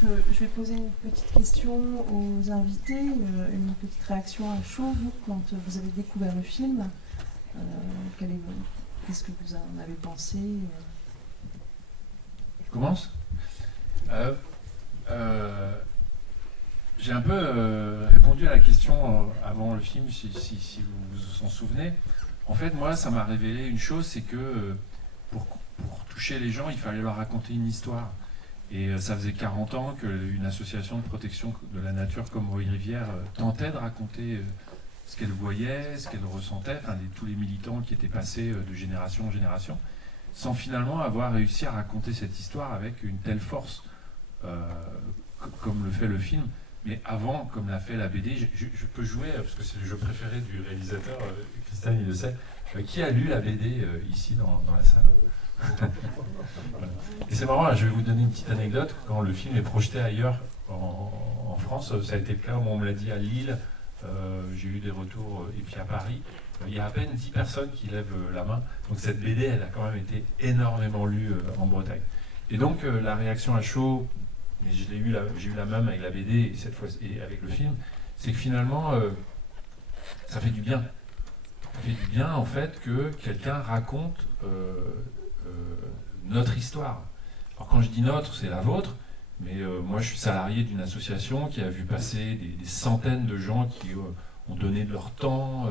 que je vais poser une petite question aux invités, une petite réaction à chaud. Vous, quand vous avez découvert le film, qu'est-ce que vous en avez pensé? Je commence. J'ai un peu répondu à la question avant le film, si vous vous en souvenez. En fait, moi, ça m'a révélé une chose, c'est que pour toucher les gens, il fallait leur raconter une histoire. Et ça faisait 40 ans qu'une association de protection de la nature comme Rivière tentait de raconter ce qu'elle voyait, ce qu'elle ressentait, enfin tous les militants qui étaient passés de génération en génération, sans finalement avoir réussi à raconter cette histoire avec une telle force comme le fait le film. Mais avant, comme l'a fait la BD, je peux jouer, parce que c'est le jeu préféré du réalisateur, Christian, il le sait. Qui a lu la BD ici dans la salle? Voilà. Et c'est marrant, je vais vous donner une petite anecdote. Quand le film est projeté ailleurs, en France, ça a été le cas, on me l'a dit à Lille, j'ai eu des retours, et puis à Paris, il y a à peine 10 personnes qui lèvent la main. Donc cette BD, elle a quand même été énormément lue en Bretagne. Et donc la réaction à chaud, et j'ai eu la même avec la BD et cette fois et avec le film, c'est que finalement, ça fait du bien. Ça fait du bien en fait que quelqu'un raconte notre histoire. Alors quand je dis notre, c'est la vôtre, mais moi je suis salarié d'une association qui a vu passer des centaines de gens qui ont donné de leur temps.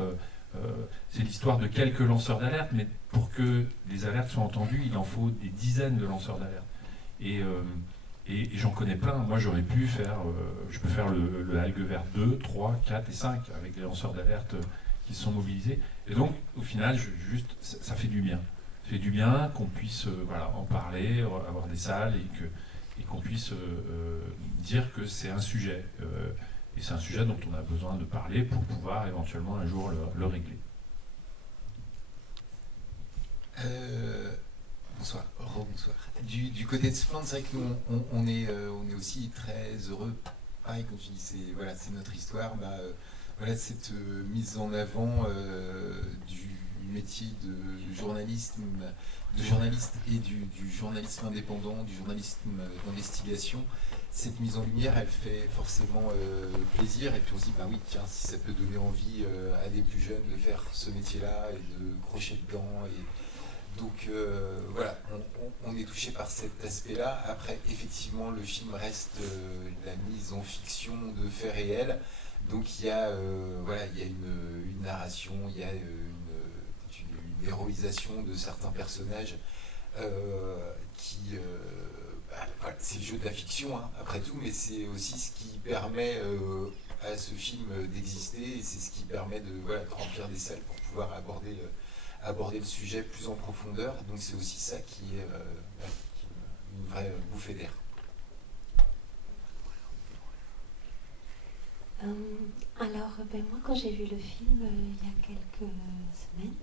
C'est l'histoire de quelques lanceurs d'alerte, mais pour que les alertes soient entendues, il en faut des dizaines de lanceurs d'alerte. Et j'en connais plein. Moi, j'aurais pu faire, je peux faire le Algue Vert 2, 3, 4 et 5 avec les lanceurs d'alerte qui se sont mobilisés. Et donc, au final, ça fait du bien. Ça fait du bien qu'on puisse en parler, avoir des salles et qu'on puisse dire que c'est un sujet. Et c'est un sujet dont on a besoin de parler pour pouvoir éventuellement un jour le régler. Bonsoir, rebonsoir. Du côté de Splend, c'est vrai que nous, on est aussi très heureux. Pareil, comme tu dis, c'est notre histoire. Cette mise en avant du métier de journaliste et du journalisme indépendant, du journalisme d'investigation. Cette mise en lumière, elle fait forcément plaisir. Et puis on se dit, bah oui, tiens, si ça peut donner envie à des plus jeunes de faire ce métier-là et de crocher dedans. Donc on est touché par cet aspect-là. Après, effectivement, le film reste la mise en fiction de faits réels. Donc il y a une narration, il y a une héroïsation de certains personnages c'est le jeu de la fiction, hein, après tout, mais c'est aussi ce qui permet à ce film d'exister et c'est ce qui permet de remplir des salles pour pouvoir aborder le sujet plus en profondeur. Donc c'est aussi ça qui est une vraie bouffée d'air. Alors, moi, quand j'ai vu le film il y a quelques semaines,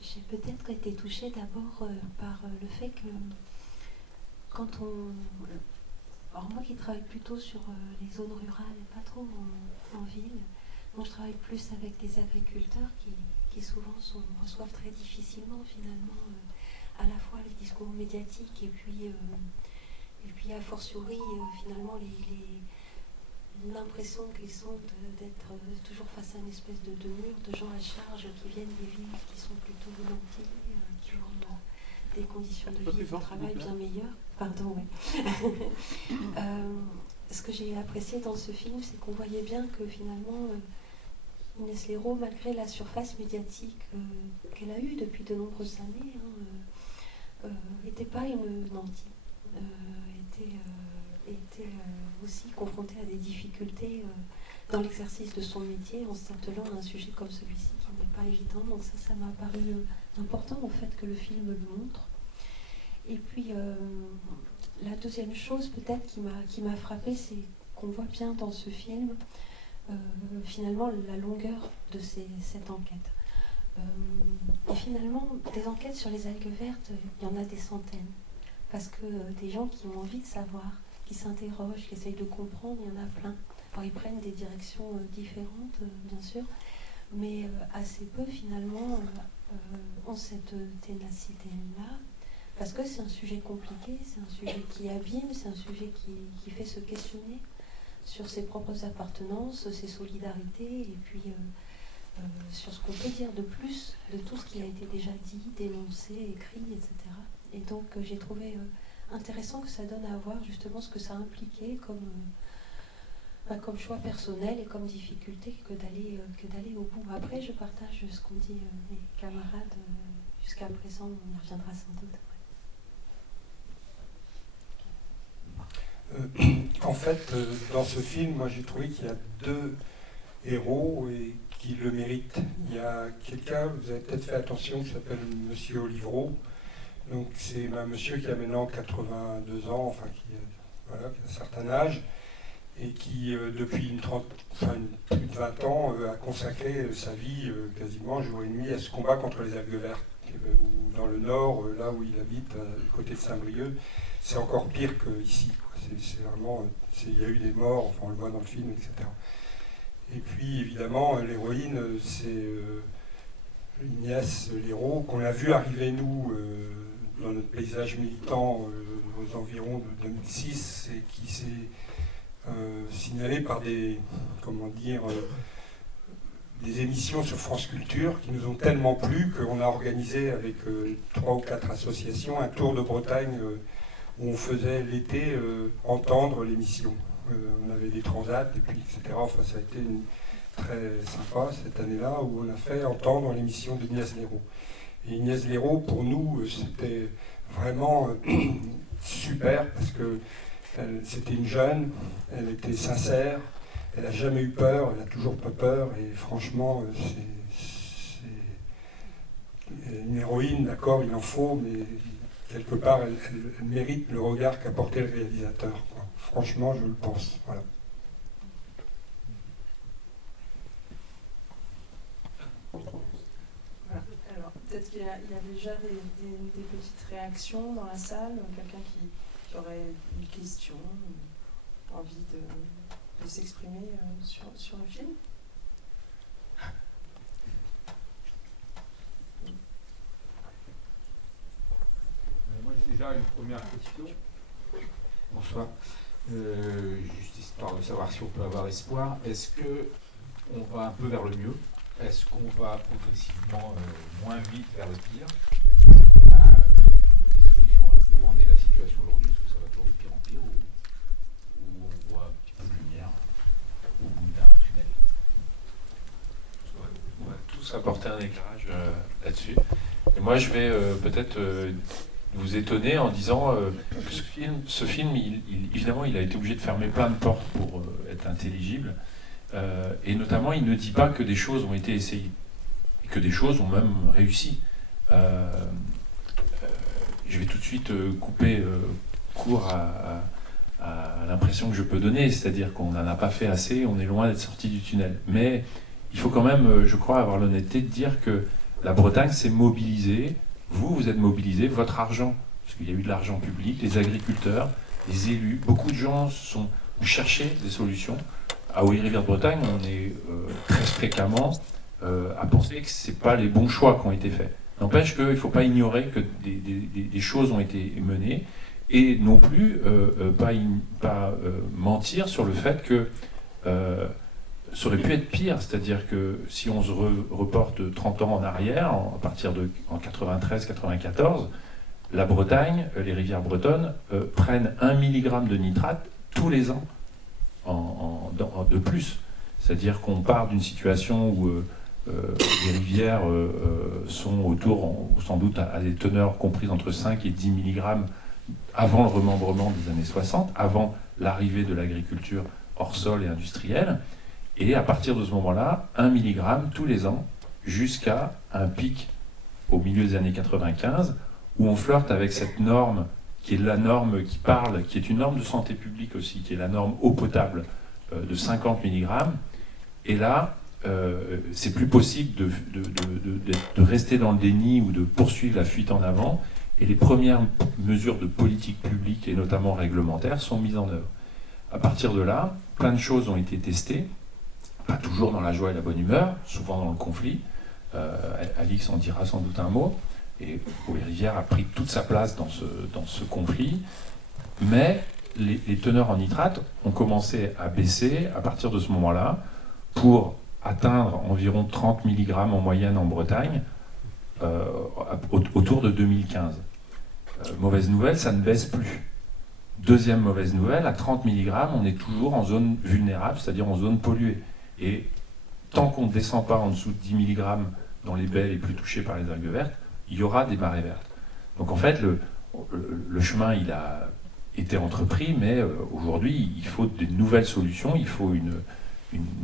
j'ai peut-être été touchée d'abord par le fait que quand alors moi qui travaille plutôt sur les zones rurales, pas trop en ville, donc je travaille plus avec des agriculteurs qui souvent reçoivent très difficilement finalement à la fois les discours médiatiques et puis a fortiori finalement l'impression qu'ils ont d'être toujours face à une espèce de mur de gens à charge qui viennent des villes qui sont plutôt nantis, qui ont des conditions de vie et de travail bien meilleures. Pardon, oui. Ce que j'ai apprécié dans ce film, c'est qu'on voyait bien que finalement Inès Léraud, malgré la surface médiatique qu'elle a eue depuis de nombreuses années, n'était pas une nantie. Était aussi confrontée à des difficultés dans l'exercice de son métier en s'attelant à un sujet comme celui-ci qui n'est pas évident. Donc ça m'a paru important en fait que le film le montre. Et puis la deuxième chose peut-être qui m'a frappée, c'est qu'on voit bien dans ce film finalement la longueur de cette enquête. Et finalement, des enquêtes sur les algues vertes, il y en a des centaines. Parce que des gens qui ont envie de savoir, qui s'interrogent, qui essayent de comprendre, il y en a plein. Alors ils prennent des directions différentes, bien sûr, mais assez peu finalement ont cette ténacité-là parce que c'est un sujet compliqué, c'est un sujet qui abîme, c'est un sujet qui fait se questionner sur ses propres appartenances, ses solidarités, et puis sur ce qu'on peut dire de plus de tout ce qui a été déjà dit, dénoncé, écrit, etc. Et donc j'ai trouvé intéressant que ça donne à voir justement ce que ça impliquait comme choix personnel et comme difficulté que d'aller au bout. Après, je partage ce qu'ont dit mes camarades jusqu'à présent, on y reviendra sans doute. En fait, dans ce film, moi j'ai trouvé qu'il y a deux héros et qui le méritent. Il y a quelqu'un, vous avez peut-être fait attention, qui s'appelle Monsieur Olivreau. Donc c'est un monsieur qui a maintenant 82 ans, enfin qui a un certain âge, et qui depuis plus de 20 ans a consacré sa vie quasiment jour et nuit à ce combat contre les algues vertes. Ou dans le nord, là où il habite, à côté de Saint-Brieuc, c'est encore pire qu'ici. C'est vraiment, il y a eu des morts, enfin on le voit dans le film, etc. Et puis évidemment, l'héroïne, c'est Ignace Léraud, qu'on a vu arriver nous dans notre paysage militant aux environs de 2006, et qui s'est signalé par des émissions sur France Culture qui nous ont tellement plu qu'on a organisé avec 3 ou 4 associations un tour de Bretagne où on faisait l'été entendre l'émission. On avait des transats, et puis etc. Enfin, ça a été très sympa cette année-là où on a fait entendre l'émission d'Ignace Léraud. Et Ignace Léraud, pour nous, c'était vraiment super parce que c'était une jeune, elle était sincère, elle n'a jamais eu peur, elle n'a toujours pas peur, et franchement, c'est une héroïne, d'accord, il en faut, mais quelque part, elle mérite le regard qu'a porté le réalisateur, quoi. Franchement, je le pense. Voilà. Alors, peut-être qu'il y a déjà des petites réactions dans la salle, quelqu'un qui aurait une question, envie de s'exprimer sur le film. Moi, j'ai déjà une première question. Bonsoir. Juste histoire de savoir si on peut avoir espoir. Est-ce qu'on va un peu vers le mieux? Est-ce qu'on va progressivement moins vite vers le pire? Est-ce qu'on a des solutions où en est la situation aujourd'hui? Est-ce que ça va toujours de pire en pire, ou on voit un petit peu de lumière au bout d'un tunnel? On va tous apporter un éclairage là-dessus. Et moi, je vais peut-être vous étonner en disant que ce film évidemment, il a été obligé de fermer plein de portes pour être intelligible. Et notamment, il ne dit pas que des choses ont été essayées, et que des choses ont même réussi. Je vais tout de suite couper court à l'impression que je peux donner, c'est-à-dire qu'on n'en a pas fait assez, on est loin d'être sorti du tunnel. Mais il faut quand même, je crois, avoir l'honnêteté de dire que la Bretagne s'est mobilisée, vous êtes mobilisés, votre argent, parce qu'il y a eu de l'argent public, les agriculteurs, les élus, beaucoup de gens ont cherché des solutions. À Haute-Rivière-de-Bretagne, on est très fréquemment à penser que ce n'est pas les bons choix qui ont été faits. N'empêche qu'il ne faut pas ignorer que des choses ont été menées, et non plus pas mentir sur le fait que ça aurait pu être pire. C'est-à-dire que si on se reporte 30 ans en arrière, à partir en 93-94, la Bretagne, les rivières bretonnes, prennent 1 mg de nitrate tous les ans de plus. C'est-à-dire qu'on part d'une situation où les rivières sont autour, sans doute, à des teneurs comprises entre 5 et 10 mg avant le remembrement des années 60, avant l'arrivée de l'agriculture hors sol et industrielle. Et à partir de ce moment-là, 1 mg tous les ans, jusqu'à un pic au milieu des années 95, où on flirte avec cette norme qui est la norme qui est une norme de santé publique aussi, qui est la norme eau potable de 50 mg. Et là, c'est plus possible de rester dans le déni ou de poursuivre la fuite en avant. Et les premières mesures de politique publique, et notamment réglementaires, sont mises en œuvre. À partir de là, plein de choses ont été testées, pas toujours dans la joie et la bonne humeur, souvent dans le conflit. Alix en dira sans doute un mot. Et Haut-et-Rivière a pris toute sa place dans ce conflit. Mais les teneurs en nitrate ont commencé à baisser à partir de ce moment-là pour atteindre environ 30 mg en moyenne en Bretagne autour de 2015. Mauvaise nouvelle, ça ne baisse plus. Deuxième mauvaise nouvelle, à 30 mg, on est toujours en zone vulnérable, c'est-à-dire en zone polluée. Et tant qu'on ne descend pas en dessous de 10 mg dans les baies les plus touchées par les algues vertes, il y aura des marées vertes. Donc en fait, le chemin, il a été entrepris, mais aujourd'hui, il faut de nouvelles solutions, il faut une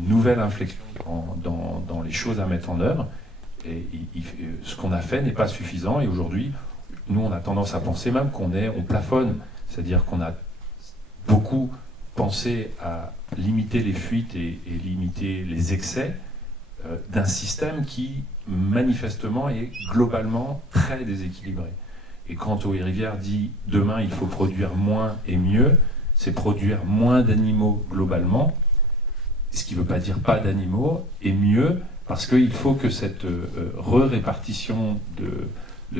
nouvelle inflexion dans les choses à mettre en œuvre. Et ce qu'on a fait n'est pas suffisant. Et aujourd'hui, nous, on a tendance à penser même on plafonne. C'est-à-dire qu'on a beaucoup pensé à limiter les fuites et limiter les excès d'un système qui, manifestement, est globalement très déséquilibré. Et quand Haut-et-Rivière dit « demain, il faut produire moins et mieux », c'est produire moins d'animaux globalement, ce qui ne veut pas dire pas d'animaux, et mieux, parce qu'il faut que cette répartition de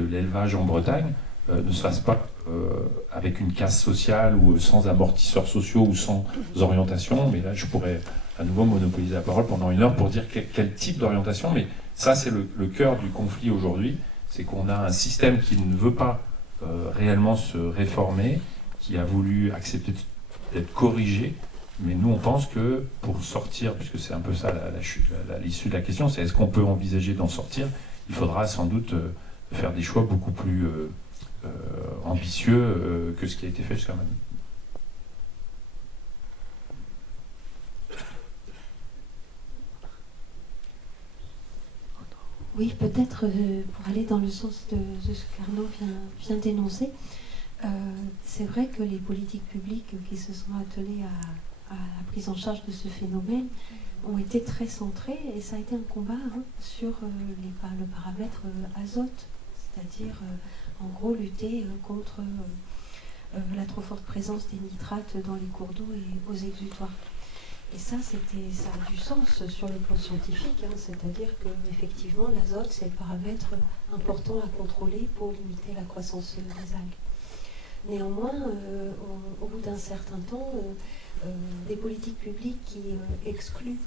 l'élevage en Bretagne ne se fasse pas avec une casse sociale ou sans amortisseurs sociaux ou sans orientation. Mais là, je pourrais à nouveau monopoliser la parole pendant 1 heure pour dire quel type d'orientation. Mais ça, c'est le cœur du conflit aujourd'hui. C'est qu'on a un système qui ne veut pas réellement se réformer, qui a voulu accepter d'être corrigé. Mais nous, on pense que pour sortir, puisque c'est un peu ça l'issue de la question, c'est est-ce qu'on peut envisager d'en sortir? Il faudra sans doute faire des choix beaucoup plus ambitieux que ce qui a été fait jusqu'à maintenant. Oui, peut-être pour aller dans le sens de ce qu'Arnaud vient d'énoncer, c'est vrai que les politiques publiques qui se sont attelées à la prise en charge de ce phénomène ont été très centrées, et ça a été un combat sur le paramètre azote, c'est-à-dire en gros lutter contre la trop forte présence des nitrates dans les cours d'eau et aux exutoires. Et ça a du sens sur le plan scientifique, c'est-à-dire qu'effectivement l'azote c'est le paramètre important à contrôler pour limiter la croissance des algues. Néanmoins, au bout d'un certain temps, des politiques publiques qui excluent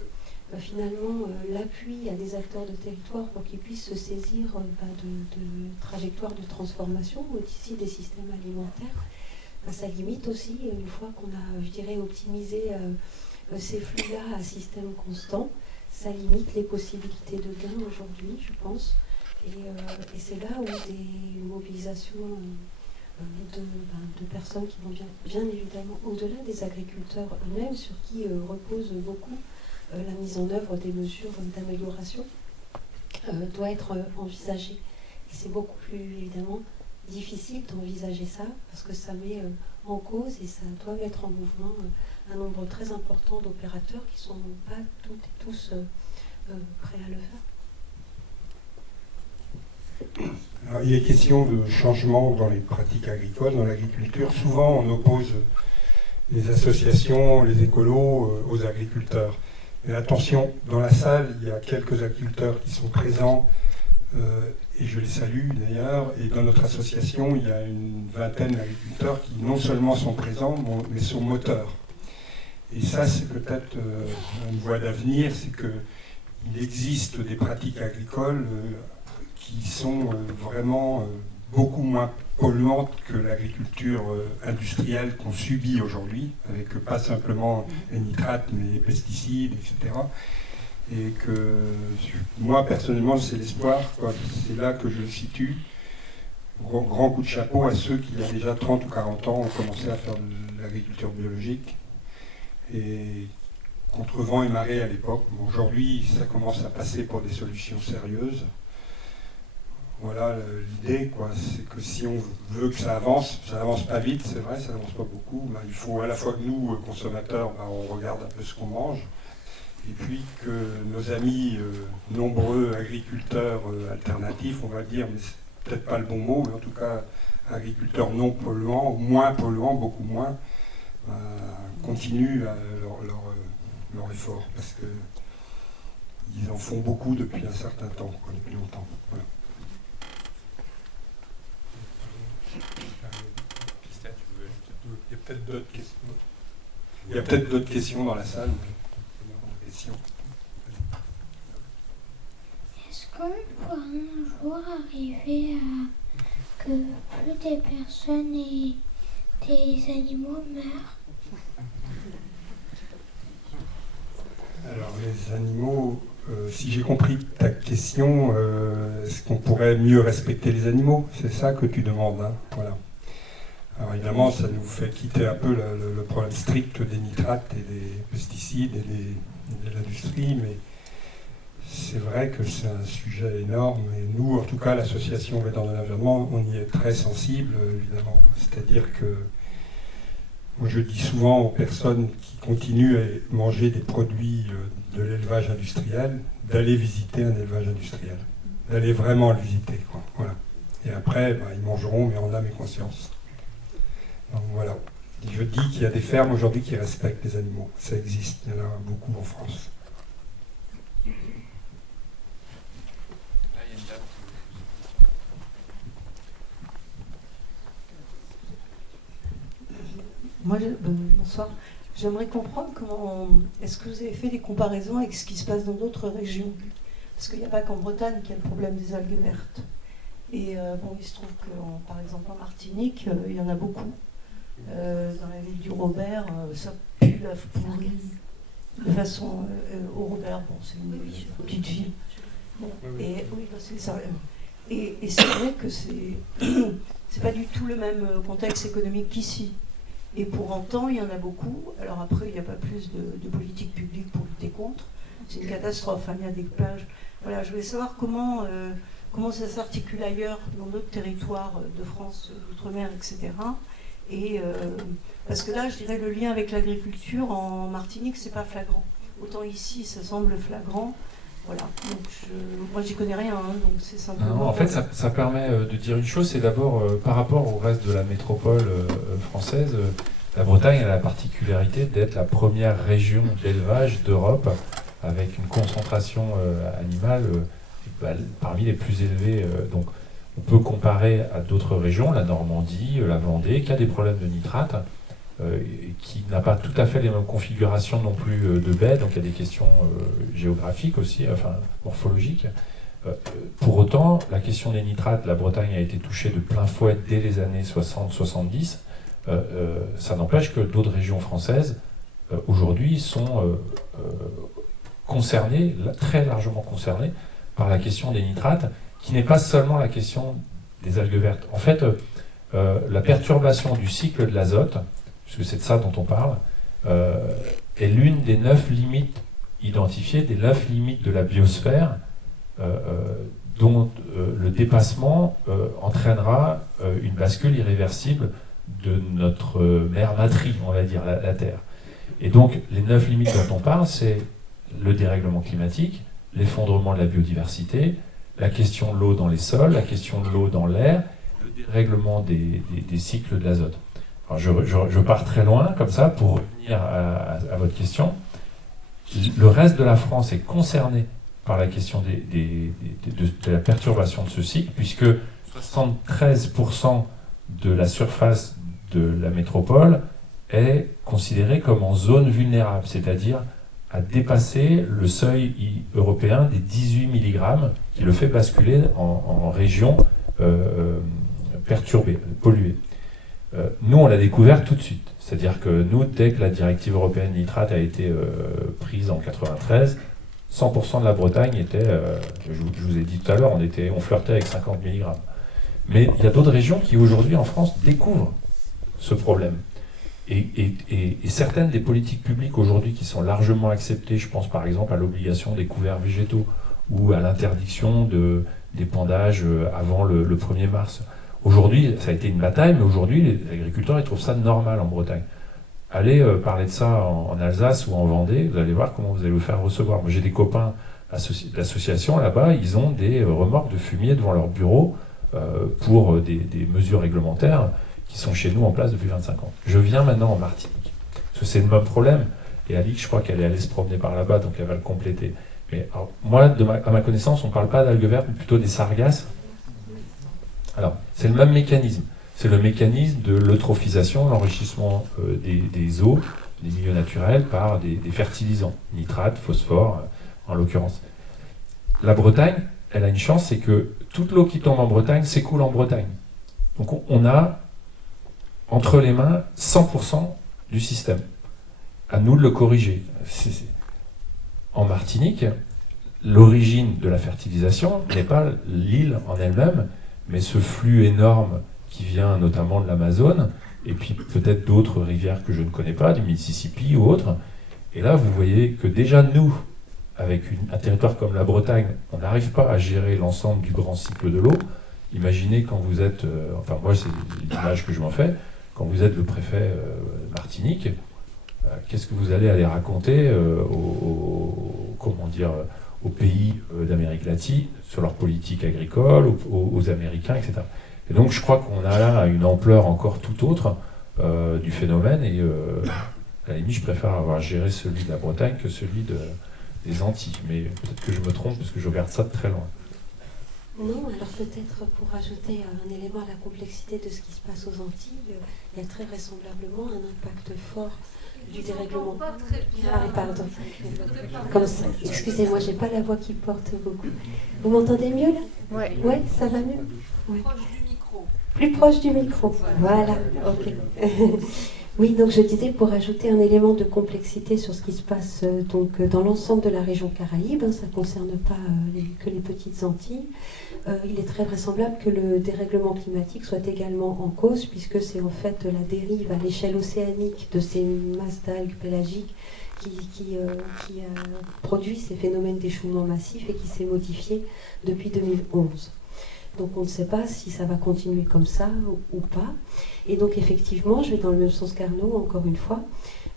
finalement l'appui à des acteurs de territoire pour qu'ils puissent se saisir de trajectoires de transformation, aussi des systèmes alimentaires, ça limite aussi, une fois qu'on a, je dirais, optimisé ces flux-là à système constant, ça limite les possibilités de gain aujourd'hui, je pense. Et c'est là où des mobilisations de personnes qui vont bien évidemment au-delà des agriculteurs eux-mêmes, sur qui repose beaucoup la mise en œuvre des mesures d'amélioration, doit être envisagée. Et c'est beaucoup plus évidemment difficile d'envisager ça, parce que ça met en cause et ça doit mettre en mouvement un nombre très important d'opérateurs qui ne sont pas toutes et tous prêts à le faire. Alors, il est question de changement dans les pratiques agricoles, dans l'agriculture. Souvent, on oppose les associations, les écolos aux agriculteurs. Mais attention, dans la salle, il y a quelques agriculteurs qui sont présents, et je les salue d'ailleurs. Et dans notre association, il y a une vingtaine d'agriculteurs qui non seulement sont présents, mais sont moteurs. Et ça, c'est peut-être une voie d'avenir, c'est qu'il existe des pratiques agricoles qui sont vraiment beaucoup moins polluantes que l'agriculture industrielle qu'on subit aujourd'hui, avec pas simplement les nitrates, mais les pesticides, etc. Et que moi, personnellement, c'est l'espoir, c'est là que je le situe. Grand coup de chapeau à ceux qui, il y a déjà 30 ou 40 ans, ont commencé à faire de l'agriculture biologique. Et contre vent et marée à l'époque. Bon, aujourd'hui, ça commence à passer pour des solutions sérieuses. Voilà l'idée, c'est que si on veut que ça avance pas vite, c'est vrai, ça n'avance pas beaucoup. Il faut à la fois que nous, consommateurs, on regarde un peu ce qu'on mange, et puis que nos amis nombreux agriculteurs alternatifs, on va dire, mais c'est peut-être pas le bon mot, mais en tout cas agriculteurs non polluants, moins polluants, beaucoup moins, continuent leur effort, parce qu'ils en font beaucoup depuis un certain temps, depuis longtemps. Voilà. peut-être d'autres questions. Il y a peut-être d'autres questions dans la salle. Questions. Est-ce qu'on pourra un jour arriver à que plus des personnes et des animaux meurent? Alors les animaux, si j'ai compris ta question, est-ce qu'on pourrait mieux respecter les animaux? C'est ça que tu demandes, hein? Voilà. Alors évidemment, ça nous fait quitter un peu le problème strict des nitrates et des pesticides et de l'industrie, mais c'est vrai que c'est un sujet énorme. Et nous, en tout cas, l'association Veille dans l'environnement, on y est très sensible, évidemment. C'est-à-dire que moi, je dis souvent aux personnes qui continuent à manger des produits de l'élevage industriel, d'aller visiter un élevage industriel, d'aller vraiment le visiter, quoi. Voilà. Et après, ils mangeront, mais en âme et conscience. Donc voilà. Et je dis qu'il y a des fermes aujourd'hui qui respectent les animaux. Ça existe, il y en a beaucoup en France. Moi, bonsoir. J'aimerais comprendre comment. Est-ce que vous avez fait des comparaisons avec ce qui se passe dans d'autres régions? Parce qu'il n'y a pas qu'en Bretagne qu'il y a le problème des algues vertes. Et il se trouve que, par exemple, en Martinique, il y en a beaucoup. Dans la ville du Robert, ça pue la pourrie de façon. Au Robert, c'est une petite ville. Bon, et oui, c'est ça. Et c'est vrai que c'est pas du tout le même contexte économique qu'ici. Et pour autant, il y en a beaucoup. Alors après, il n'y a pas plus de politique publique pour lutter contre. C'est une catastrophe. Il y a des plages. Voilà, je voulais savoir comment ça s'articule ailleurs, dans d'autres territoires de France, d'outre-mer, etc. Et parce que là, je dirais le lien avec l'agriculture en Martinique, c'est pas flagrant. Autant ici, ça semble flagrant. Voilà. Donc moi, j'y connais rien, hein, donc c'est simplement. Non, en fait, ça permet de dire une chose, c'est d'abord par rapport au reste de la métropole française, la Bretagne a la particularité d'être la première région d'élevage d'Europe avec une concentration animale parmi les plus élevées. Donc, on peut comparer à d'autres régions, la Normandie, la Vendée, qui a des problèmes de nitrate, qui n'a pas tout à fait les mêmes configurations non plus de baies, donc il y a des questions géographiques aussi, enfin morphologiques. Pour autant, la question des nitrates, la Bretagne a été touchée de plein fouet dès les années 60-70. Ça n'empêche que d'autres régions françaises, aujourd'hui, sont concernées, très largement concernées, par la question des nitrates, qui n'est pas seulement la question des algues vertes. En fait, la perturbation du cycle de l'azote, puisque c'est de ça dont on parle, est l'une des 9 limites identifiées, des 9 limites de la biosphère, dont le dépassement entraînera une bascule irréversible de notre mère matrie, on va dire, la Terre. Et donc, les 9 limites dont on parle, c'est le dérèglement climatique, l'effondrement de la biodiversité, la question de l'eau dans les sols, la question de l'eau dans l'air, le dérèglement des cycles de l'azote. Alors je pars très loin, comme ça, pour revenir à votre question. Le reste de la France est concerné par la question de la perturbation de ce cycle, puisque 73% de la surface de la métropole est considérée comme en zone vulnérable, c'est-à-dire a dépassé le seuil européen des 18 mg, qui le fait basculer en région perturbée, polluée. Nous, on l'a découvert tout de suite. C'est-à-dire que nous, dès que la directive européenne nitrate a été prise en 93, 100% de la Bretagne était, je vous ai dit tout à l'heure, on flirtait avec 50 mg. Mais il y a d'autres régions qui, aujourd'hui, en France, découvrent ce problème. Et certaines des politiques publiques aujourd'hui qui sont largement acceptées, je pense par exemple à l'obligation des couverts végétaux ou à l'interdiction d'épandage avant le 1er mars. Aujourd'hui, ça a été une bataille, mais aujourd'hui, les agriculteurs ils trouvent ça normal en Bretagne. Allez parler de ça en Alsace ou en Vendée, vous allez voir comment vous allez vous faire recevoir. Moi, j'ai des copains d'associations là-bas, ils ont des remorques de fumier devant leur bureau pour des mesures réglementaires qui sont chez nous en place depuis 25 ans. Je viens maintenant en Martinique, parce que c'est le même problème. Et Alix, je crois qu'elle est allée se promener par là-bas, donc elle va le compléter. Mais alors, moi, à ma connaissance, on ne parle pas d'algues vertes, mais plutôt des sargasses. Alors, c'est le même mécanisme. c'est le mécanisme de l'eutrophisation, l'enrichissement des eaux, des milieux naturels par des fertilisants, nitrates, phosphore en l'occurrence. La Bretagne, elle a une chance, c'est que toute l'eau qui tombe en Bretagne s'écoule en Bretagne. Donc on a entre les mains 100% du système. À nous de le corriger. En Martinique, l'origine de la fertilisation n'est pas l'île en elle-même, mais ce flux énorme qui vient notamment de l'Amazone, et puis peut-être d'autres rivières que je ne connais pas, du Mississippi ou autres. Et là, vous voyez que déjà nous, avec un territoire comme la Bretagne, on n'arrive pas à gérer l'ensemble du grand cycle de l'eau. Imaginez quand vous êtes, enfin moi c'est l'image que je m'en fais, quand vous êtes le préfet Martinique, qu'est-ce que vous allez aller raconter aux pays d'Amérique latine sur leur politique agricole, aux Américains, etc. Et donc je crois qu'on a là une ampleur encore tout autre du phénomène, et à la limite je préfère avoir géré celui de la Bretagne que celui des Antilles. Mais peut-être que je me trompe parce que je regarde ça de très loin. Non, alors peut-être pour ajouter un élément à la complexité de ce qui se passe aux Antilles, il y a très vraisemblablement un impact fort du dérèglement. Pas très bien. Ah, pardon. Comme ça. Excusez-moi, j'ai pas la voix qui porte beaucoup. Vous m'entendez mieux là? Ouais. Ouais, ça va mieux. Ouais. Proche du micro. Plus proche du micro. Voilà. Ok. Oui, donc je disais, pour ajouter un élément de complexité sur ce qui se passe dans l'ensemble de la région Caraïbe, ça ne concerne pas que les petites Antilles, il est très vraisemblable que le dérèglement climatique soit également en cause, puisque c'est en fait la dérive à l'échelle océanique de ces masses d'algues pélagiques qui produit ces phénomènes d'échouement massif et qui s'est modifié depuis 2011. Donc on ne sait pas si ça va continuer comme ça ou pas. Et donc effectivement, je vais dans le même sens qu'Arnaud, encore une fois,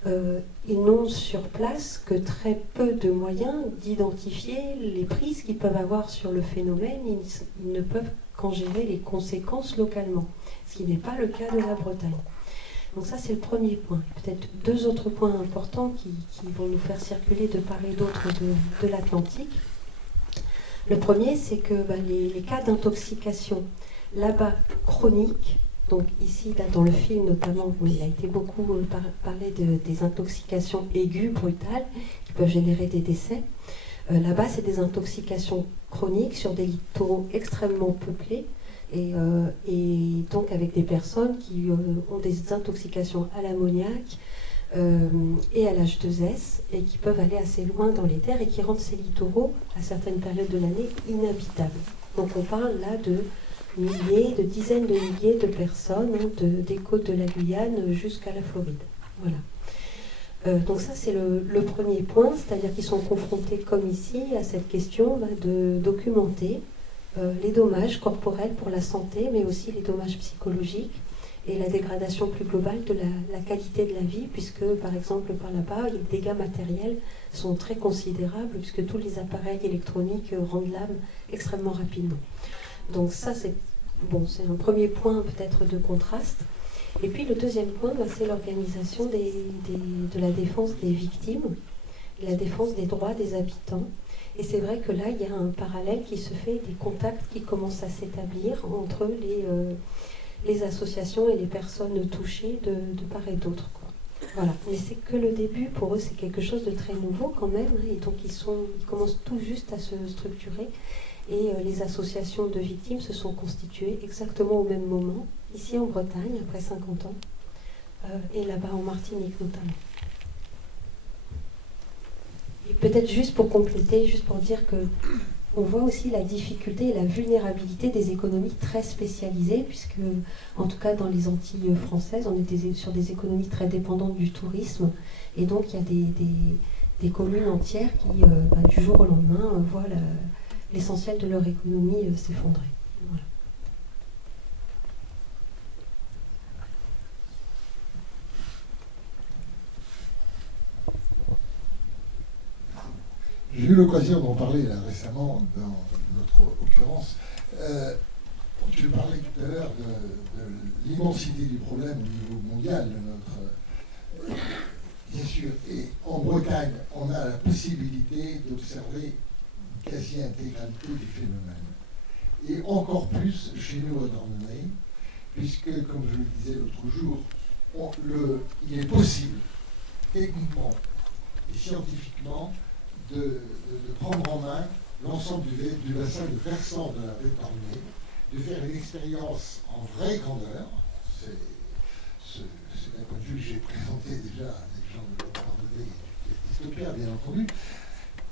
ils n'ont sur place que très peu de moyens d'identifier les prises qu'ils peuvent avoir sur le phénomène. Ils ne peuvent qu'en gérer les conséquences localement, ce qui n'est pas le cas de la Bretagne. Donc ça, c'est le premier point. Peut-être deux autres points importants qui vont nous faire circuler de part et d'autre de l'Atlantique. Le premier, c'est que les cas d'intoxication là-bas chroniques, donc ici, là, dans le film notamment, où il a été beaucoup parlé des intoxications aiguës, brutales, qui peuvent générer des décès. Là-bas, c'est des intoxications chroniques sur des littoraux extrêmement peuplés, et donc avec des personnes qui ont des intoxications à l'ammoniac et à l'H2S, et qui peuvent aller assez loin dans les terres et qui rendent ces littoraux, à certaines périodes de l'année, inhabitables. Donc on parle là de milliers, de dizaines de milliers de personnes, des côtes de la Guyane jusqu'à la Floride. Voilà. Donc ça, c'est le premier point, c'est-à-dire qu'ils sont confrontés, comme ici, à cette question de documenter les dommages corporels pour la santé, mais aussi les dommages psychologiques et la dégradation plus globale de la qualité de la vie, puisque, par exemple, par là-bas, les dégâts matériels sont très considérables, puisque tous les appareils électroniques rendent l'âme extrêmement rapidement. Donc ça, c'est un premier point peut-être de contraste. Et puis le deuxième point, c'est l'organisation de la défense des victimes, la défense des droits des habitants. Et c'est vrai que là, il y a un parallèle qui se fait, des contacts qui commencent à s'établir entre les associations et les personnes touchées de part et d'autre. Voilà. Mais c'est que le début, pour eux, c'est quelque chose de très nouveau quand même, et donc ils commencent tout juste à se structurer. Et les associations de victimes se sont constituées exactement au même moment, ici en Bretagne, après 50 ans, et là-bas en Martinique notamment. Et peut-être juste pour compléter, juste pour dire que on voit aussi la difficulté et la vulnérabilité des économies très spécialisées, puisque, en tout cas dans les Antilles françaises, on est sur des économies très dépendantes du tourisme, et donc il y a des communes entières qui, du jour au lendemain, voient l'essentiel de leur économie s'effondrer. Voilà. J'ai eu l'occasion d'en parler là, récemment dans notre occurrence. Tu parlais tout à l'heure de l'immensité du problème au niveau mondial de notre... bien sûr, et en Bretagne, on a la possibilité d'observer quasi-intégralité du phénomène. Et encore plus chez nous à Dordogne, puisque, comme je le disais l'autre jour, il est possible, techniquement et scientifiquement, de prendre en main l'ensemble du bassin de versant de la baie d'Ornay, de faire une expérience en vraie grandeur. C'est d'un point de vue que j'ai présenté déjà à des gens de l'Ornay et d'Estopia, bien entendu.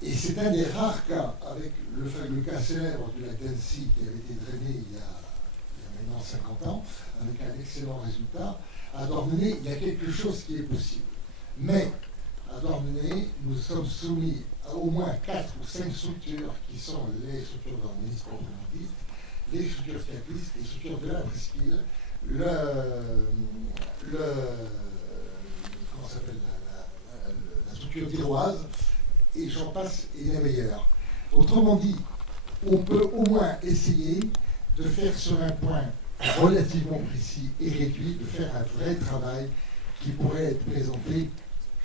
Et c'est un des rares cas, avec le fameux cas célèbre du lac d'Annecy qui avait été drainé il y a maintenant 50 ans, avec un excellent résultat. À Douarnenez, il y a quelque chose qui est possible. Mais à Douarnenez, nous sommes soumis à au moins 4 ou 5 structures qui sont les structures douarnenaises proprement dites, les structures fiaclistes, les structures de la presqu'île, comment s'appelle la structure d'Iroise, et j'en passe, et les meilleurs. Autrement dit, on peut au moins essayer de faire sur un point relativement précis et réduit, de faire un vrai travail qui pourrait être présenté.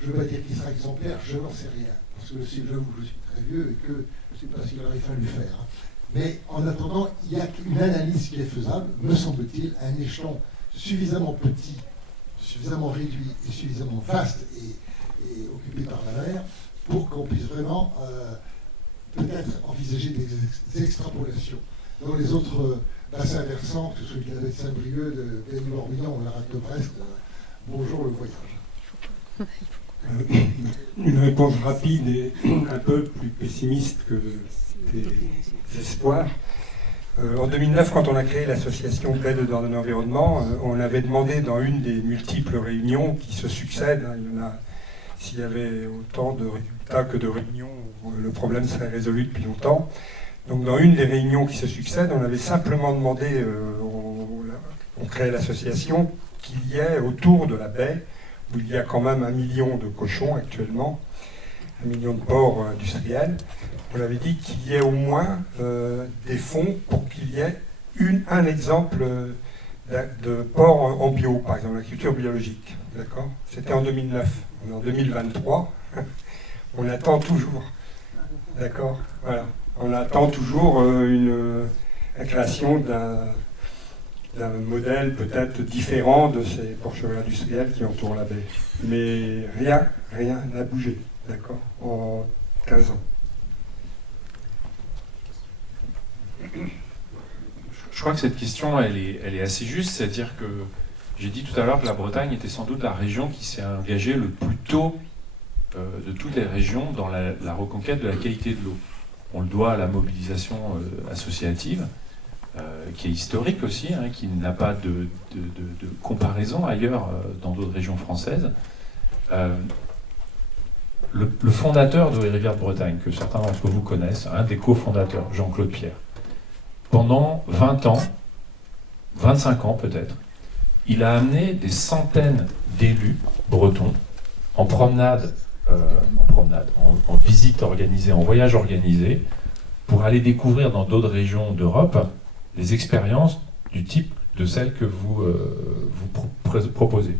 Je ne veux pas dire qu'il sera exemplaire, je n'en sais rien, parce que j'avoue que je suis très vieux et que je ne sais pas ce qu'il aurait fallu faire. Mais en attendant, il y a une analyse qui est faisable, me semble-t-il, à un échelon suffisamment petit, suffisamment réduit et suffisamment vaste et occupé par la mer, pour qu'on puisse vraiment peut-être envisager des extrapolations. Dans les autres bassins versants, que ce soit de la baie de Saint-Brieuc, de Belle-Morbihan ou la rade de Brest, bonjour le voyage. Une réponse rapide et un peu plus pessimiste que des espoirs. En 2009, quand on a créé l'association Baie de Dordogne Environnement, on avait demandé dans une des multiples réunions qui se succèdent, il y en a, s'il y avait autant de résultats que de réunions, le problème serait résolu depuis longtemps. Donc dans une des réunions qui se succèdent, on avait simplement demandé, on crée l'association, qu'il y ait autour de la baie, où il y a quand même 1 million de cochons actuellement, 1 million de porcs industriels, on avait dit qu'il y ait au moins des fonds pour qu'il y ait un exemple de porc en bio, par exemple l'agriculture biologique. D'accord ? C'était en 2009. On est en 2023. On attend toujours. D'accord ? Voilà. On attend toujours la création d'un modèle peut-être différent de ces porcheries industrielles qui entourent la baie. Mais rien n'a bougé, d'accord, en 15 ans. Je crois que cette question, elle est assez juste, c'est-à-dire que j'ai dit tout à l'heure que la Bretagne était sans doute la région qui s'est engagée le plus tôt de toutes les régions dans la reconquête de la qualité de l'eau. On le doit à la mobilisation associative, qui est historique aussi, hein, qui n'a pas de comparaison ailleurs dans d'autres régions françaises. Le fondateur de Rivière de Bretagne, que certains d'entre vous connaissent, un des cofondateurs, Jean-Claude Pierre, pendant 20 ans, 25 ans peut-être, il a amené des centaines d'élus bretons en promenade, en visite organisée, en voyage organisé, pour aller découvrir dans d'autres régions d'Europe des expériences du type de celles que vous proposez.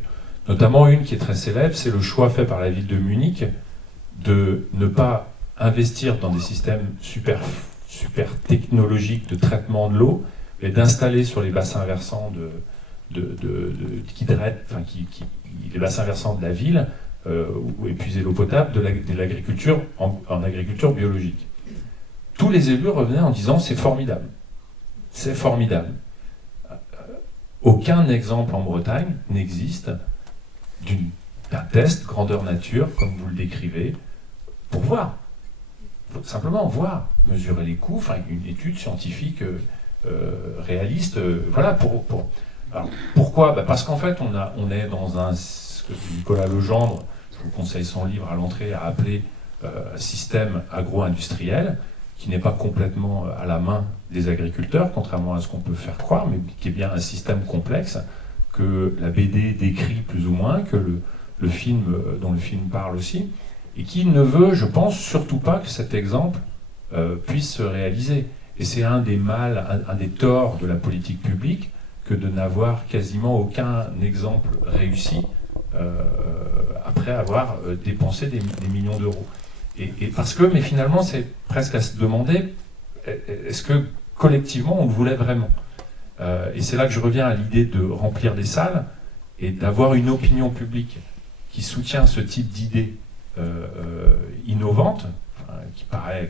Notamment une qui est très célèbre, c'est le choix fait par la ville de Munich de ne pas investir dans des systèmes super technologiques de traitement de l'eau, mais d'installer sur les bassins versants les bassins versants de la ville, où épuiser l'eau potable, de l'agriculture en agriculture biologique. Tous les élus revenaient en disant c'est formidable. C'est formidable. Aucun exemple en Bretagne n'existe d'un test grandeur nature, comme vous le décrivez, pour voir. Faut simplement voir, mesurer les coûts, enfin une étude scientifique réaliste. Voilà. Alors, pourquoi ? Parce qu'en fait, on est dans ce que Nicolas Legendre, je vous conseille son livre à l'entrée, a appelé système agro-industriel, qui n'est pas complètement à la main des agriculteurs, contrairement à ce qu'on peut faire croire, mais qui est bien un système complexe que la BD décrit plus ou moins, que dont le film parle aussi, et qui ne veut, je pense, surtout pas que cet exemple puisse se réaliser. Et c'est un des mâles, un des torts de la politique publique, que de n'avoir quasiment aucun exemple réussi après avoir dépensé des millions d'euros. Mais finalement, c'est presque à se demander, est-ce que collectivement, on le voulait vraiment ? Et c'est là que je reviens à l'idée de remplir des salles et d'avoir une opinion publique qui soutient ce type d'idée innovante,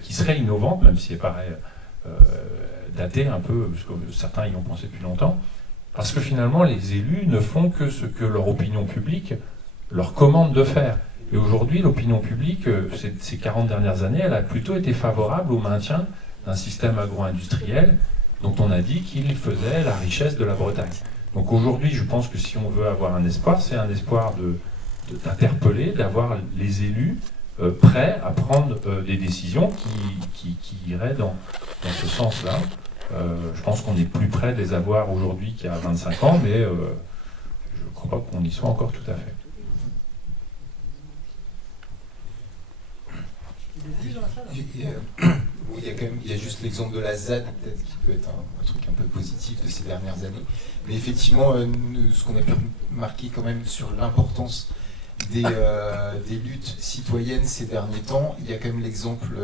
qui serait innovante, même si elle paraît datée un peu, parce que certains y ont pensé depuis longtemps, parce que finalement les élus ne font que ce que leur opinion publique leur commande de faire. Et aujourd'hui, l'opinion publique, ces 40 dernières années, elle a plutôt été favorable au maintien d'un système agro-industriel dont on a dit qu'il faisait la richesse de la Bretagne. Donc aujourd'hui, je pense que si on veut avoir un espoir, c'est un espoir d'interpeller, d'avoir les élus prêts à prendre des décisions qui iraient dans ce sens-là. Je pense qu'on est plus près de les avoir aujourd'hui qu'il y a 25 ans, mais je ne crois pas qu'on y soit encore tout à fait. Il y a juste l'exemple de la ZAD, peut-être, qui peut être un truc un peu positif de ces dernières années. Mais effectivement, ce qu'on a pu remarquer quand même sur l'importance des luttes citoyennes ces derniers temps, il y a quand même l'exemple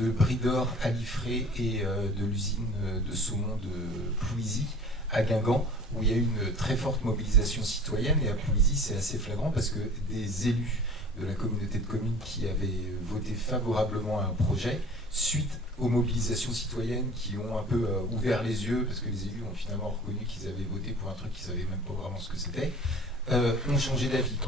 de Bridor à Liffré et de l'usine de saumon de Plouisy à Guingamp, où il y a eu une très forte mobilisation citoyenne. Et à Plouisy, c'est assez flagrant parce que des élus de la communauté de communes qui avaient voté favorablement à un projet, suite aux mobilisations citoyennes qui ont un peu ouvert les yeux, parce que les élus ont finalement reconnu qu'ils avaient voté pour un truc qu'ils ne savaient même pas vraiment ce que c'était, ont changé d'avis.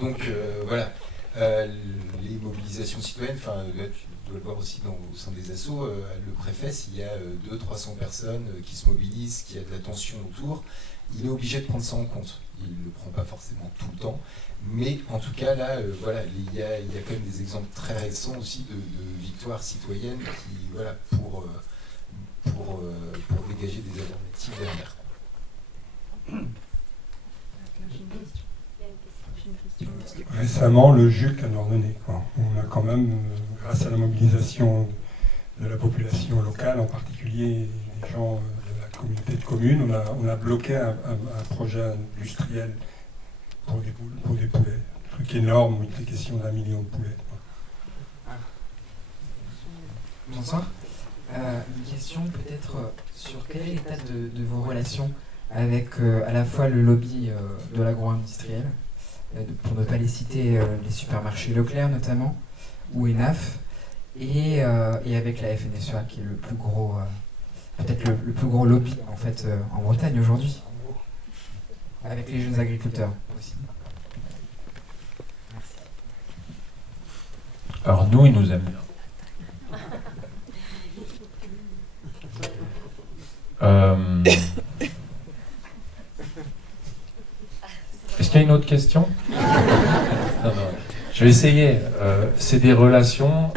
Donc voilà, les mobilisations citoyennes, tu dois le voir aussi au sein des assos, le préfet, s'il y a 200-300 personnes qui se mobilisent, qu'il y a de la tension autour, il est obligé de prendre ça en compte. Il ne le prend pas forcément tout le temps, mais en tout cas là, voilà, il y a quand même des exemples très récents aussi de victoires citoyennes qui, voilà, pour dégager des alternatives derrière. Récemment, le JUC a ordonné. On a quand même, grâce à la mobilisation de la population locale, en particulier les gens de la communauté de communes, on a bloqué un projet industriel pour des poulets. Un truc énorme, il était question d'1 million de poulets. Bonsoir. Une question peut-être sur quel est l'état de vos relations avec à la fois le lobby de l'agro-industriel, pour ne pas les citer, les supermarchés Leclerc notamment, ou ENAF, et avec la FNSEA qui est le plus gros, peut-être le plus gros lobby en fait en Bretagne aujourd'hui, avec les jeunes agriculteurs aussi. Merci. Alors nous, ils nous aiment bien. Est-ce qu'il y a une autre question? Non. Je vais essayer. C'est des relations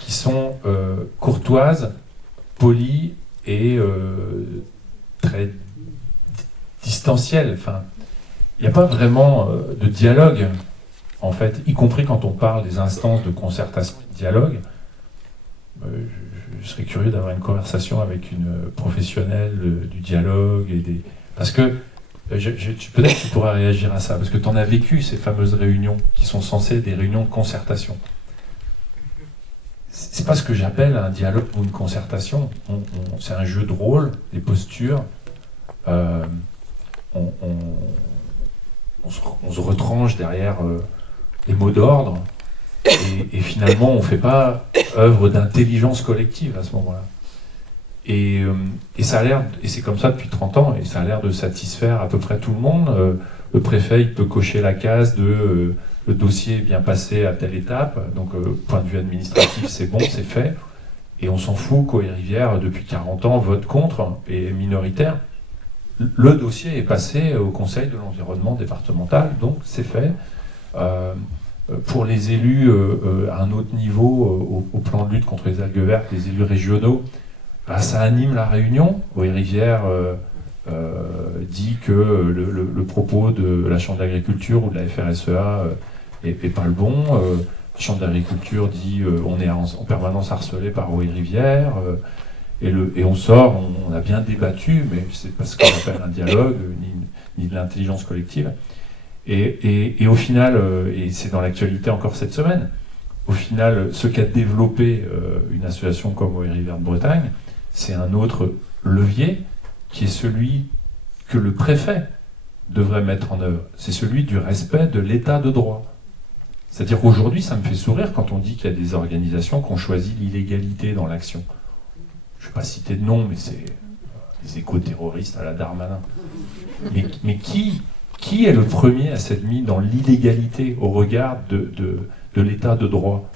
qui sont courtoises, polies et très distancielles. Enfin, il n'y a pas vraiment de dialogue, en fait, y compris quand on parle des instances de concertation et de dialogue. Je serais curieux d'avoir une conversation avec une professionnelle du dialogue parce que peut-être que tu pourras réagir à ça, parce que tu en as vécu ces fameuses réunions qui sont censées être des réunions de concertation. C'est pas ce que j'appelle un dialogue ou une concertation. C'est un jeu de rôle, des postures. On se retranche derrière les mots d'ordre. Et finalement, on ne fait pas œuvre d'intelligence collective à ce moment-là. Et ça a l'air, et c'est comme ça depuis 30 ans, et ça a l'air de satisfaire à peu près tout le monde. Le préfet, il peut cocher la case de le dossier est bien passé à telle étape, donc point de vue administratif, c'est bon, c'est fait. Et on s'en fout qu'Eau et Rivière, depuis 40 ans, vote contre et est minoritaire. Le dossier est passé au Conseil de l'environnement départemental, donc c'est fait. Pour les élus à un autre niveau, au plan de lutte contre les algues vertes, les élus régionaux, ça anime la réunion. Eau et Rivière dit que le propos de la Chambre d'agriculture ou de la FRSEA est pas le bon. La Chambre d'agriculture dit on est en permanence harcelé par Eau et Rivière. Et on sort, on a bien débattu, mais c'est pas ce qu'on appelle un dialogue, ni de l'intelligence collective. Et au final, et c'est dans l'actualité encore cette semaine, au final, ce qu'a développé une association comme Eau et Rivière de Bretagne, c'est un autre levier qui est celui que le préfet devrait mettre en œuvre. C'est celui du respect de l'état de droit. C'est-à-dire qu'aujourd'hui, ça me fait sourire quand on dit qu'il y a des organisations qui ont choisi l'illégalité dans l'action. Je ne vais pas citer de nom, mais c'est des éco-terroristes à la Darmanin. Mais qui est le premier à s'être mis dans l'illégalité au regard de l'état de droit?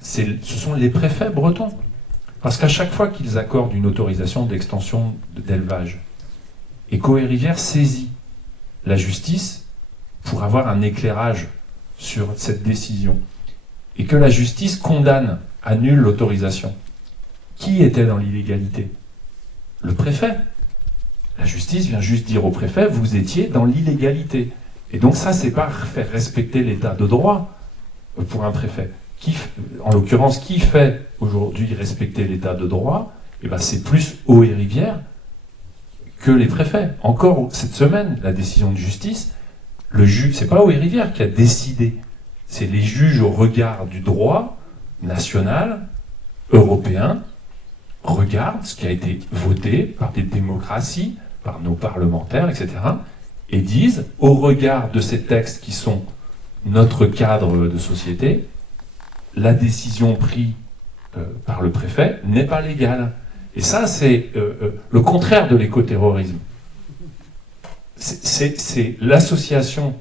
Ce sont les préfets bretons. Parce qu'à chaque fois qu'ils accordent une autorisation d'extension d'élevage, Eco-et-Rivière saisit la justice pour avoir un éclairage sur cette décision, et que la justice condamne, annule l'autorisation. Qui était dans l'illégalité? Le préfet. La justice vient juste dire au préfet, vous étiez dans l'illégalité. Et donc ça, c'est pas faire respecter l'état de droit pour un préfet. En l'occurrence, qui fait aujourd'hui respecter l'état de droit? Eh ben, c'est plus Eau-et-Rivière que les préfets. Encore cette semaine, la décision de justice, le juge, c'est pas Eau-et-Rivière qui a décidé, c'est les juges au regard du droit national, européen, regardent ce qui a été voté par des démocraties, par nos parlementaires, etc., et disent, au regard de ces textes qui sont notre cadre de société, la décision prise par le préfet n'est pas légale. Et ça, c'est le contraire de l'écoterrorisme. C'est l'association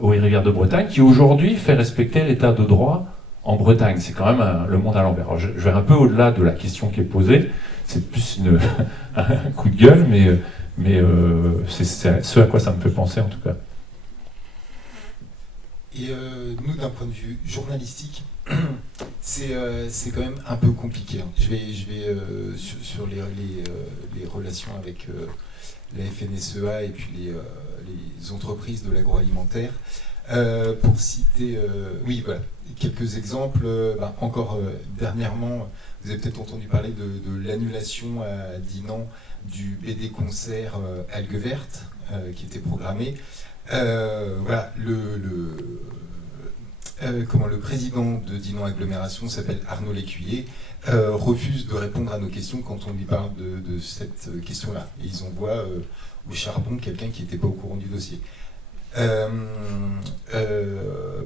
Eau-et-Rivière de Bretagne qui aujourd'hui fait respecter l'état de droit en Bretagne. C'est quand même le monde à l'envers. Alors, je vais un peu au-delà de la question qui est posée. C'est plus un coup de gueule, mais c'est ce à quoi ça me fait penser en tout cas. Et nous, d'un point de vue journalistique, c'est quand même un peu compliqué. Je vais sur les relations avec la FNSEA et puis les entreprises de l'agroalimentaire. Pour citer, oui, voilà, quelques exemples. Encore dernièrement, vous avez peut-être entendu parler de l'annulation à Dinan du BD concert Algues Vertes qui était programmé. Voilà, le président de Dinan Agglomération s'appelle Arnaud Lécuyer, refuse de répondre à nos questions quand on lui parle de cette question-là. Et ils envoient au charbon quelqu'un qui n'était pas au courant du dossier.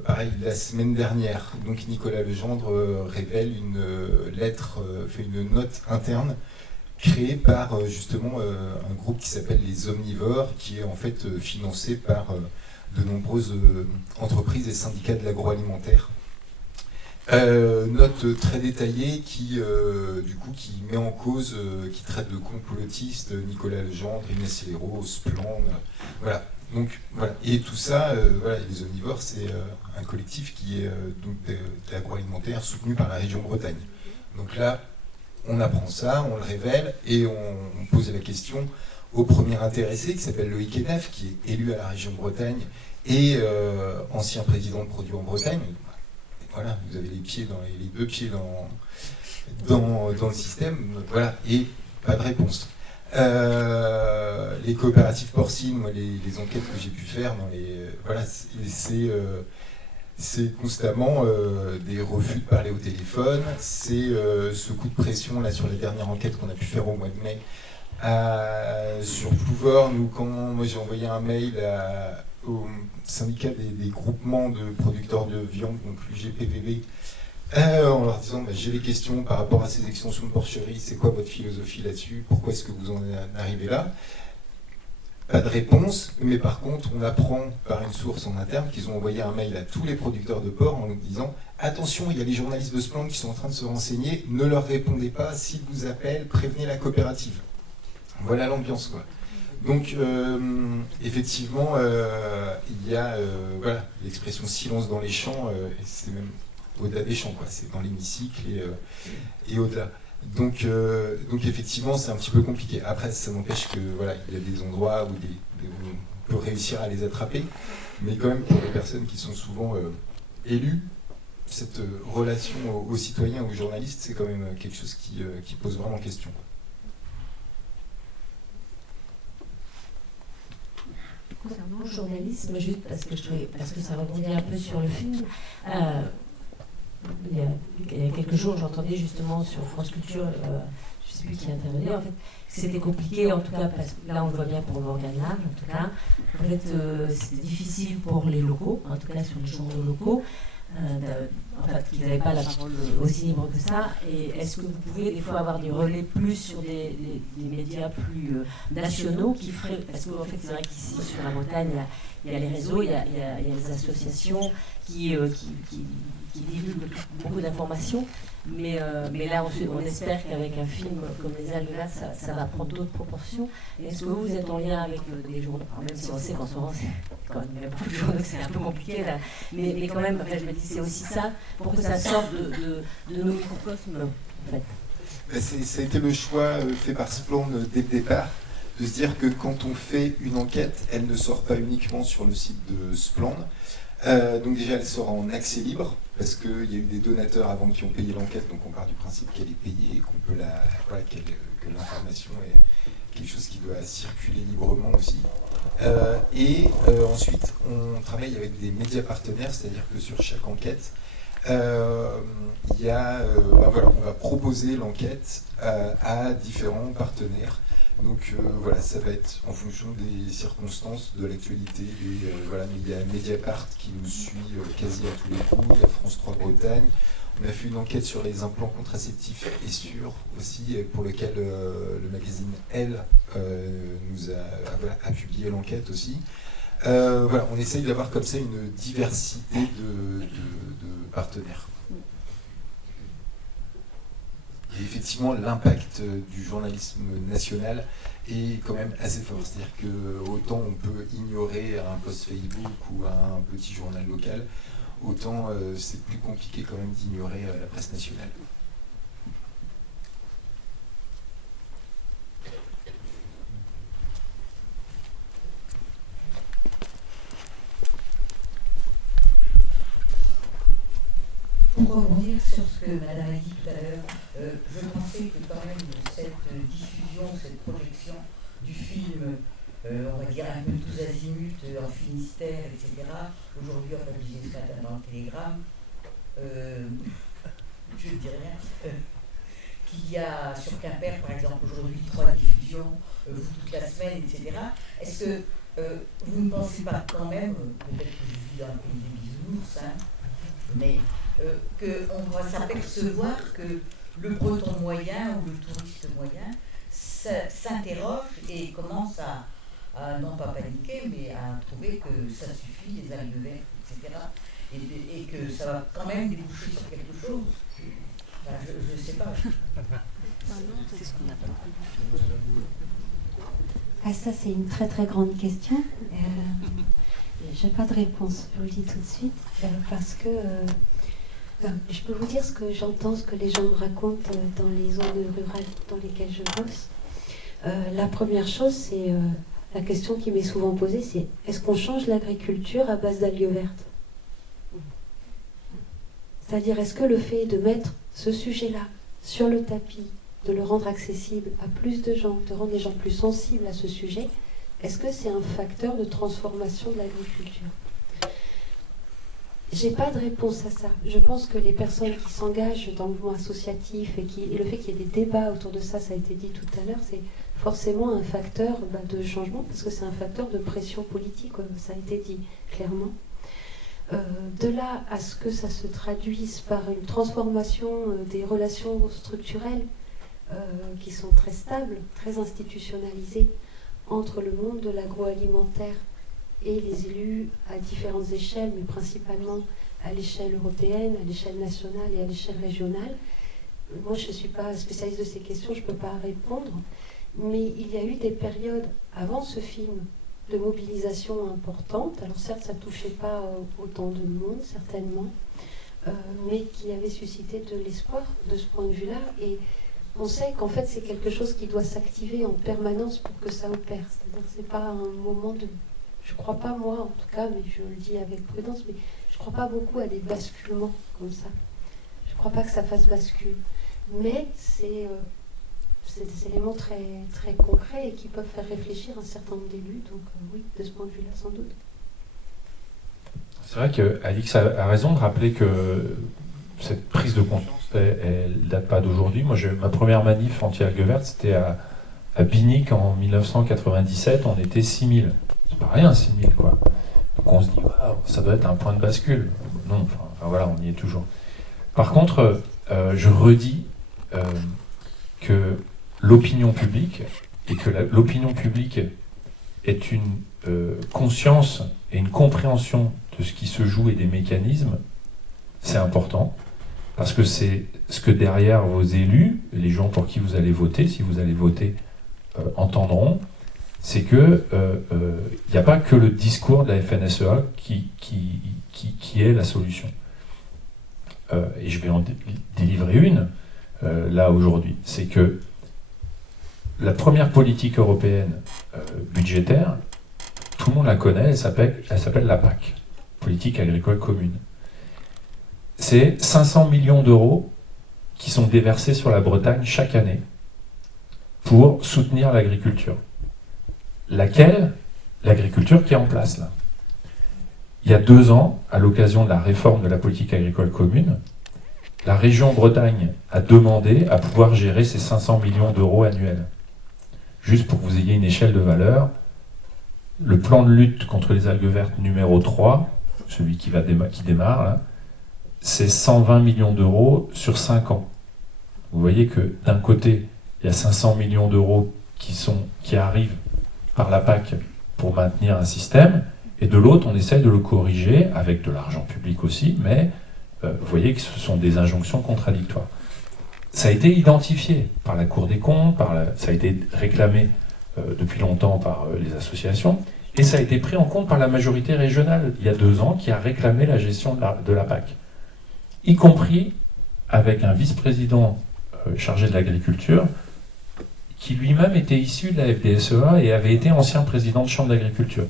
Pareil, la semaine dernière, donc Nicolas Legendre révèle une lettre, fait une note interne créée par justement un groupe qui s'appelle les Omnivores, qui est en fait financé par de nombreuses entreprises et syndicats de l'agroalimentaire. Note très détaillée qui met en cause, qui traite de complotistes Nicolas Legendre, Inès Hérault, Splan, voilà. Donc voilà, et tout ça, voilà, les Omnivores, c'est un collectif qui est donc de l'agroalimentaire soutenu par la région Bretagne. Donc là, on apprend ça, on le révèle et on pose la question au premier intéressé qui s'appelle Loïc Henef, qui est élu à la région Bretagne et ancien président de Produits en Bretagne. Voilà, vous avez les deux pieds dans le système, voilà, et pas de réponse. Les coopératives porcines, moi, les enquêtes que j'ai pu faire, voilà, c'est constamment des refus de parler au téléphone, c'est ce coup de pression là sur les dernières enquêtes qu'on a pu faire au mois de mai sur Plouvor. Quand moi j'ai envoyé un mail au syndicat des groupements de producteurs de viande, donc l'UGPVB, en leur disant j'ai des questions par rapport à ces extensions de porcherie, c'est quoi votre philosophie là-dessus, pourquoi est-ce que vous en arrivez là? Pas de réponse, mais par contre on apprend par une source en interne qu'ils ont envoyé un mail à tous les producteurs de porc en nous disant attention, il y a les journalistes de Splan qui sont en train de se renseigner, ne leur répondez pas, s'ils vous appellent, prévenez la coopérative. Voilà l'ambiance, quoi. Donc effectivement il y a voilà, l'expression silence dans les champs, et c'est même au-delà des champs, quoi. C'est dans l'hémicycle et au-delà. Donc effectivement, c'est un petit peu compliqué. Après, ça n'empêche que voilà, il y a des endroits où on peut réussir à les attraper, mais quand même pour les personnes qui sont souvent élues, cette relation aux citoyens, aux journalistes, c'est quand même quelque chose qui pose vraiment question. Concernant le journalisme, juste parce que ça rebondit un peu sur le film. Il y a quelques jours, j'entendais justement sur France Culture, je sais plus qui intervenait, en fait, c'était compliqué, en tout cas, parce que là on le voit bien pour Morgan Large, en tout cas. En fait, c'était difficile pour les locaux, en tout cas sur les journaux locaux, en fait, qu'ils n'avaient pas la parole aussi libre que ça. Et est-ce que vous pouvez des fois avoir des relais plus sur des médias plus nationaux qui feraient, parce qu'en fait c'est vrai qu'ici sur la Bretagne il y a les réseaux, il y a les associations qui divulguent beaucoup d'informations, mais là on espère qu'avec un film comme Les Allumettes ça va prendre d'autres proportions. Est-ce que vous êtes en lien avec des journaux, même si on sait qu'en ce moment il y a beaucoup de journaux, c'est un peu compliqué là, mais quand même, en fait, je me dis c'est aussi ça, pour que ça sorte de nos microcosmes en fait. Ça a été le choix fait par Splend dès le départ, de se dire que quand on fait une enquête, elle ne sort pas uniquement sur le site de Splend. Donc déjà, elle sort en accès libre, parce qu'il y a eu des donateurs avant qui ont payé l'enquête, donc on part du principe qu'elle est payée et qu'on peut que l'information est quelque chose qui doit circuler librement aussi. Ensuite, on travaille avec des médias partenaires, c'est-à-dire que sur chaque enquête, on va proposer l'enquête à différents partenaires. Donc ça va être en fonction des circonstances, de l'actualité. Mais il y a Mediapart qui nous suit quasi à tous les coups, il y a France 3 Bretagne. On a fait une enquête sur les implants contraceptifs et sûrs aussi, pour lequel le magazine Elle a publié l'enquête aussi. On essaye d'avoir comme ça une diversité de partenaires. Et effectivement, l'impact du journalisme national est quand même assez fort. C'est-à-dire que autant on peut ignorer un post Facebook ou un petit journal local, autant c'est plus compliqué quand même d'ignorer la presse nationale. Pour rebondir sur ce que Madame a dit tout à l'heure, je pensais que quand même cette diffusion, cette projection du film, on va dire un peu tous azimuts, en Finistère, etc., aujourd'hui, enfin je disais ce matin dans le Télégramme, je ne dirais rien, qu'il y a sur Quimper, par exemple, aujourd'hui 3 diffusions, vous toute la semaine, etc. Est-ce que vous ne pensez pas quand même, peut-être que je vis dans le pays des bisounours, mais qu'on va s'apercevoir que le breton moyen ou le touriste moyen s'interroge et commence à non pas paniquer, mais à trouver que ça suffit, les algues vertes, etc. Et que ça va quand même déboucher sur quelque chose. Enfin, je ne sais pas. C'est ce qu'on appelle. Ah, ça, c'est une très très grande question. J'ai pas de réponse, je vous le dis tout de suite, parce que je peux vous dire ce que j'entends, ce que les gens me racontent dans les zones rurales dans lesquelles je bosse. La première chose, c'est la question qui m'est souvent posée, c'est est-ce qu'on change l'agriculture à base d'algues vertes ? C'est-à-dire, est-ce que le fait de mettre ce sujet-là sur le tapis, de le rendre accessible à plus de gens, de rendre les gens plus sensibles à ce sujet, est-ce que c'est un facteur de transformation de l'agriculture ? J'ai pas de réponse à ça. Je pense que les personnes qui s'engagent dans le mouvement associatif et le fait qu'il y ait des débats autour de ça, ça a été dit tout à l'heure, c'est forcément un facteur de changement, parce que c'est un facteur de pression politique, ça a été dit clairement. De là à ce que ça se traduise par une transformation des relations structurelles qui sont très stables, très institutionnalisées entre le monde de l'agroalimentaire et les élus à différentes échelles, mais principalement à l'échelle européenne, à l'échelle nationale et à l'échelle régionale. Moi, je ne suis pas spécialiste de ces questions, je ne peux pas répondre, mais il y a eu des périodes avant ce film de mobilisation importante. Alors certes, ça ne touchait pas autant de monde, certainement, mais qui avait suscité de l'espoir de ce point de vue-là. Et on sait qu'en fait, c'est quelque chose qui doit s'activer en permanence pour que ça opère. C'est-à-dire que ce n'est pas un moment de... Je ne crois pas, moi, en tout cas, mais je le dis avec prudence, mais je ne crois pas beaucoup à des basculements comme ça. Je ne crois pas que ça fasse bascule. Mais c'est des éléments très, très concrets et qui peuvent faire réfléchir un certain nombre d'élus. Donc oui, de ce point de vue-là, sans doute. C'est vrai qu'Alix a raison de rappeler que cette prise de conscience elle date pas d'aujourd'hui. Moi, ma première manif anti-algues vertes, c'était à Binic en 1997. On était 6000. C'est pas rien, 6000, quoi. Donc on se dit, waouh, ça doit être un point de bascule. Non, enfin voilà, on y est toujours. Par contre, je redis que l'opinion publique, et que l'opinion publique est une conscience et une compréhension de ce qui se joue et des mécanismes, c'est important, parce que c'est ce que derrière vos élus, les gens pour qui vous allez voter, si vous allez voter, entendront, c'est que il n'y a pas que le discours de la FNSEA qui est la solution. Et je vais en délivrer une, là aujourd'hui. C'est que la première politique européenne budgétaire, tout le monde la connaît, elle s'appelle la PAC, Politique agricole commune. C'est 500 millions d'euros qui sont déversés sur la Bretagne chaque année pour soutenir l'agriculture. Laquelle? L'agriculture qui est en place là. Il y a 2 ans, à l'occasion de la réforme de la politique agricole commune, la région Bretagne a demandé à pouvoir gérer ces 500 millions d'euros annuels. Juste pour que vous ayez une échelle de valeur, le plan de lutte contre les algues vertes numéro 3, celui qui démarre, là, c'est 120 millions d'euros sur 5 ans. Vous voyez que d'un côté, il y a 500 millions d'euros qui arrivent par la PAC pour maintenir un système, et de l'autre, on essaie de le corriger avec de l'argent public aussi, mais vous voyez que ce sont des injonctions contradictoires. Ça a été identifié par la Cour des comptes, ça a été réclamé depuis longtemps par les associations, et ça a été pris en compte par la majorité régionale, il y a 2 ans, qui a réclamé la gestion de la PAC, y compris avec un vice-président chargé de l'agriculture, qui lui-même était issu de la FDSEA et avait été ancien président de chambre d'agriculture.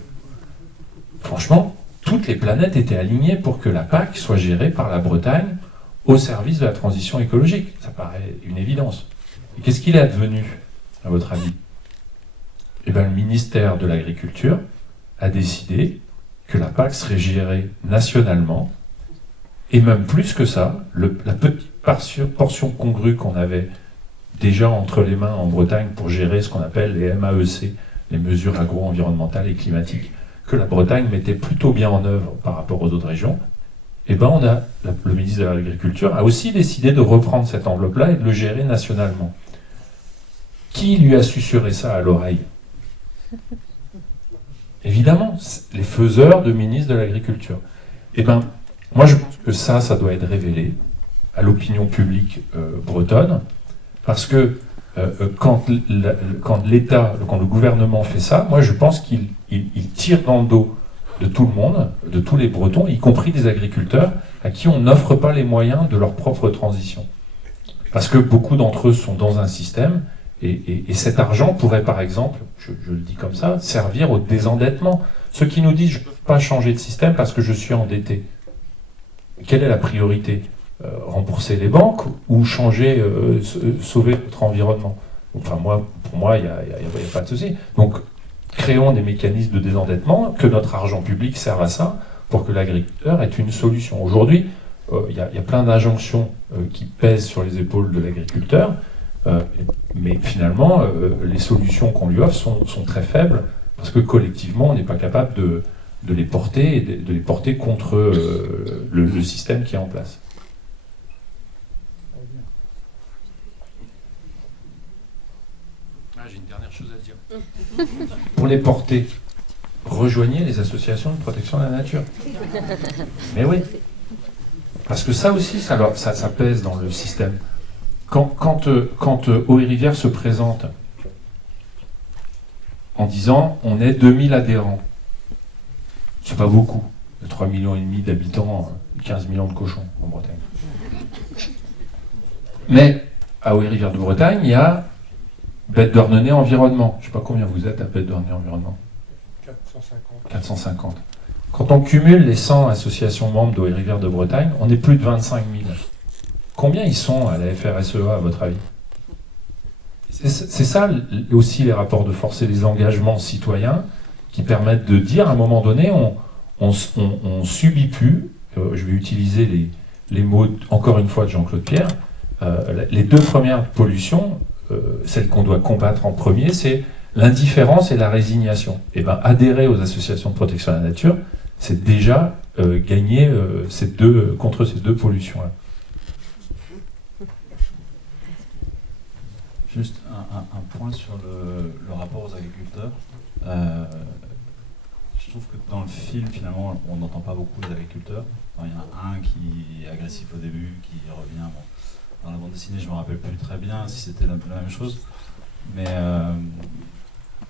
Franchement, toutes les planètes étaient alignées pour que la PAC soit gérée par la Bretagne au service de la transition écologique. Ça paraît une évidence. Et qu'est-ce qu'il est advenu, à votre avis? Eh bien, le ministère de l'Agriculture a décidé que la PAC serait gérée nationalement, et même plus que ça, la petite portion congrue qu'on avait déjà entre les mains en Bretagne pour gérer ce qu'on appelle les MAEC, les mesures agro-environnementales et climatiques, que la Bretagne mettait plutôt bien en œuvre par rapport aux autres régions, et ben le ministre de l'Agriculture a aussi décidé de reprendre cette enveloppe-là et de le gérer nationalement. Qui lui a susurré ça à l'oreille? Évidemment, les faiseurs de ministre de l'Agriculture. Et ben, moi je pense que ça doit être révélé à l'opinion publique bretonne, parce que quand l'État, quand le gouvernement fait ça, moi je pense qu'il tire dans le dos de tout le monde, de tous les Bretons, y compris des agriculteurs, à qui on n'offre pas les moyens de leur propre transition. Parce que beaucoup d'entre eux sont dans un système, et cet argent pourrait par exemple, je le dis comme ça, servir au désendettement. Ceux qui nous disent « je ne peux pas changer de système parce que je suis endetté ». Quelle est la priorité? Rembourser les banques ou changer, sauver notre environnement? Enfin, pour moi, il n'y a pas de souci. Donc, créons des mécanismes de désendettement, que notre argent public serve à ça, pour que l'agriculteur ait une solution. Aujourd'hui, il y a plein d'injonctions qui pèsent sur les épaules de l'agriculteur, mais finalement, les solutions qu'on lui offre sont très faibles, parce que collectivement, on n'est pas capable de les porter, et de les porter contre le système qui est en place. J'ai une dernière chose à dire. Pour les porter, rejoignez les associations de protection de la nature. Mais oui. Parce que ça aussi, ça pèse dans le système. Quand Eau et Rivière se présente en disant on est 2000 adhérents, c'est pas beaucoup. Il y a 3,5 millions d'habitants, 15 millions de cochons en Bretagne. Mais à Eau et Rivière de Bretagne, il y a Bête d'Ornenay Environnement. Je ne sais pas combien vous êtes à Bête d'Ornenay Environnement. 450. Quand on cumule les 100 associations membres d'Eau et Rivière de Bretagne, on est plus de 25 000. Combien ils sont à la FRSEA, à votre avis? C'est ça aussi les rapports de force et les engagements citoyens qui permettent de dire à un moment donné, on subit plus, je vais utiliser les mots encore une fois de Jean-Claude Pierre, Les deux premières pollutions, celles qu'on doit combattre en premier, c'est l'indifférence et la résignation. Et ben, adhérer aux associations de protection de la nature, c'est déjà gagner contre ces deux pollutions-là. Juste un point sur le rapport aux agriculteurs. Je trouve que dans le film, finalement, on n'entend pas beaucoup les agriculteurs. Enfin, il y en a un qui est agressif au début, qui revient. Bon, dans la bande dessinée, je ne me rappelle plus très bien si c'était un peu la même chose. Mais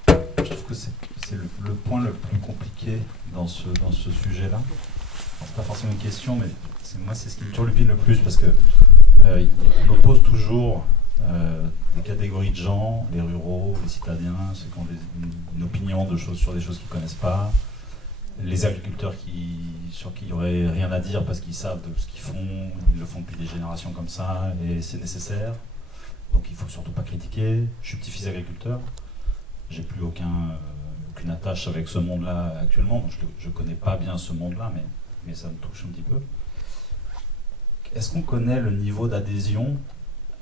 je trouve que c'est le point le plus compliqué dans ce sujet-là. C'est pas forcément une question, mais moi, c'est ce qui me turlupine le plus, parce que on oppose toujours des catégories de gens, les ruraux, les citadins, ceux qui ont une opinion sur des choses qu'ils ne connaissent pas, les agriculteurs sur qui il n'y aurait rien à dire parce qu'ils savent de ce qu'ils font, ils le font depuis des générations comme ça, et c'est nécessaire. Donc il ne faut surtout pas critiquer. Je suis petit-fils agriculteur, j'ai plus aucune attache avec ce monde-là actuellement, donc je ne connais pas bien ce monde-là, mais ça me touche un petit peu. Est-ce qu'on connaît le niveau d'adhésion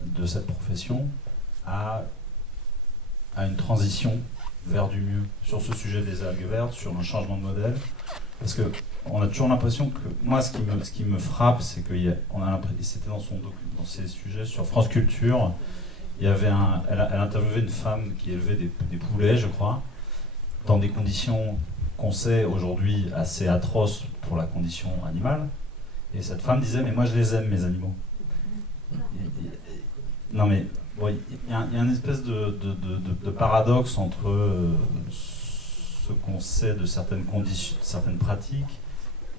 de cette profession à une transition vers du mieux sur ce sujet des algues vertes, sur un changement de modèle? Parce qu'on a toujours l'impression que, moi, ce qui me frappe, c'est que c'était dans ces sujets sur France Culture, il y avait elle interviewait une femme qui élevait des poulets, je crois, dans des conditions qu'on sait aujourd'hui assez atroces pour la condition animale. Et cette femme disait, mais moi je les aime, mes animaux. Non mais, bon, il y a une espèce de paradoxe entre ce qu'on sait de certaines conditions, certaines pratiques,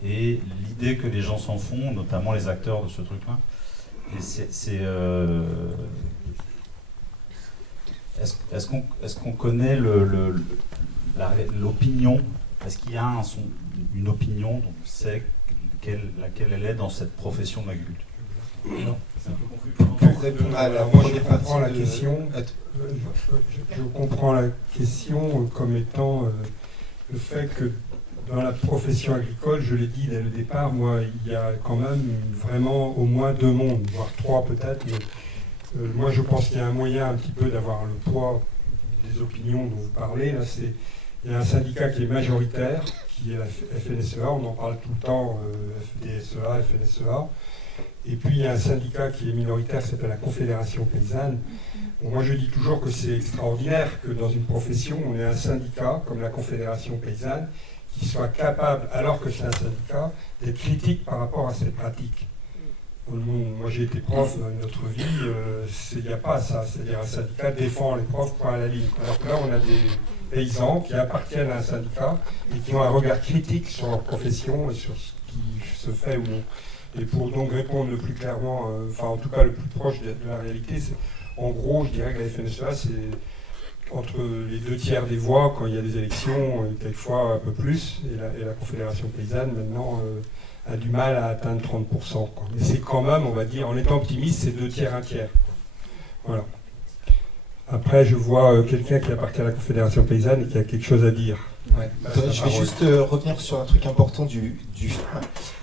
et l'idée que les gens s'en font, notamment les acteurs de ce truc-là. Et est-ce qu'on connaît l'opinion? Est-ce qu'il y a une opinion dont on sait laquelle elle est dans cette profession de l'agriculture? Non. C'est un peu confus. Pour répondre à la première partie de la question, je comprends la question comme étant le fait que dans la profession agricole, je l'ai dit dès le départ, moi, il y a quand même vraiment au moins 2 mondes, voire 3 peut-être, mais moi je pense qu'il y a un moyen un petit peu d'avoir le poids des opinions dont vous parlez. Là, il y a un syndicat qui est majoritaire, qui est la FNSEA, on en parle tout le temps, FDSEA, FNSEA. Et puis il y a un syndicat qui est minoritaire, qui s'appelle la Confédération Paysanne. Bon, moi je dis toujours que c'est extraordinaire que dans une profession, on ait un syndicat comme la Confédération Paysanne qui soit capable, alors que c'est un syndicat, d'être critique par rapport à cette pratique. Moi j'ai été prof dans une autre vie, il n'y a pas ça, c'est-à-dire un syndicat défend les profs point à la ligne. Alors que là on a des paysans qui appartiennent à un syndicat et qui ont un regard critique sur leur profession et sur ce qui se fait ou non. Et pour donc répondre le plus clairement, enfin en tout cas le plus proche de la réalité, c'est en gros je dirais que la FNSEA c'est entre les 2/3 des voix quand il y a des élections, quelquefois un peu plus, et la Confédération Paysanne maintenant a du mal à atteindre 30%. Quoi. Mais c'est quand même, on va dire, en étant optimiste, c'est 2/3, 1/3. Voilà. Après, je vois quelqu'un qui appartient à la Confédération Paysanne et qui a quelque chose à dire. Ouais. Je vais juste revenir sur un truc important du film.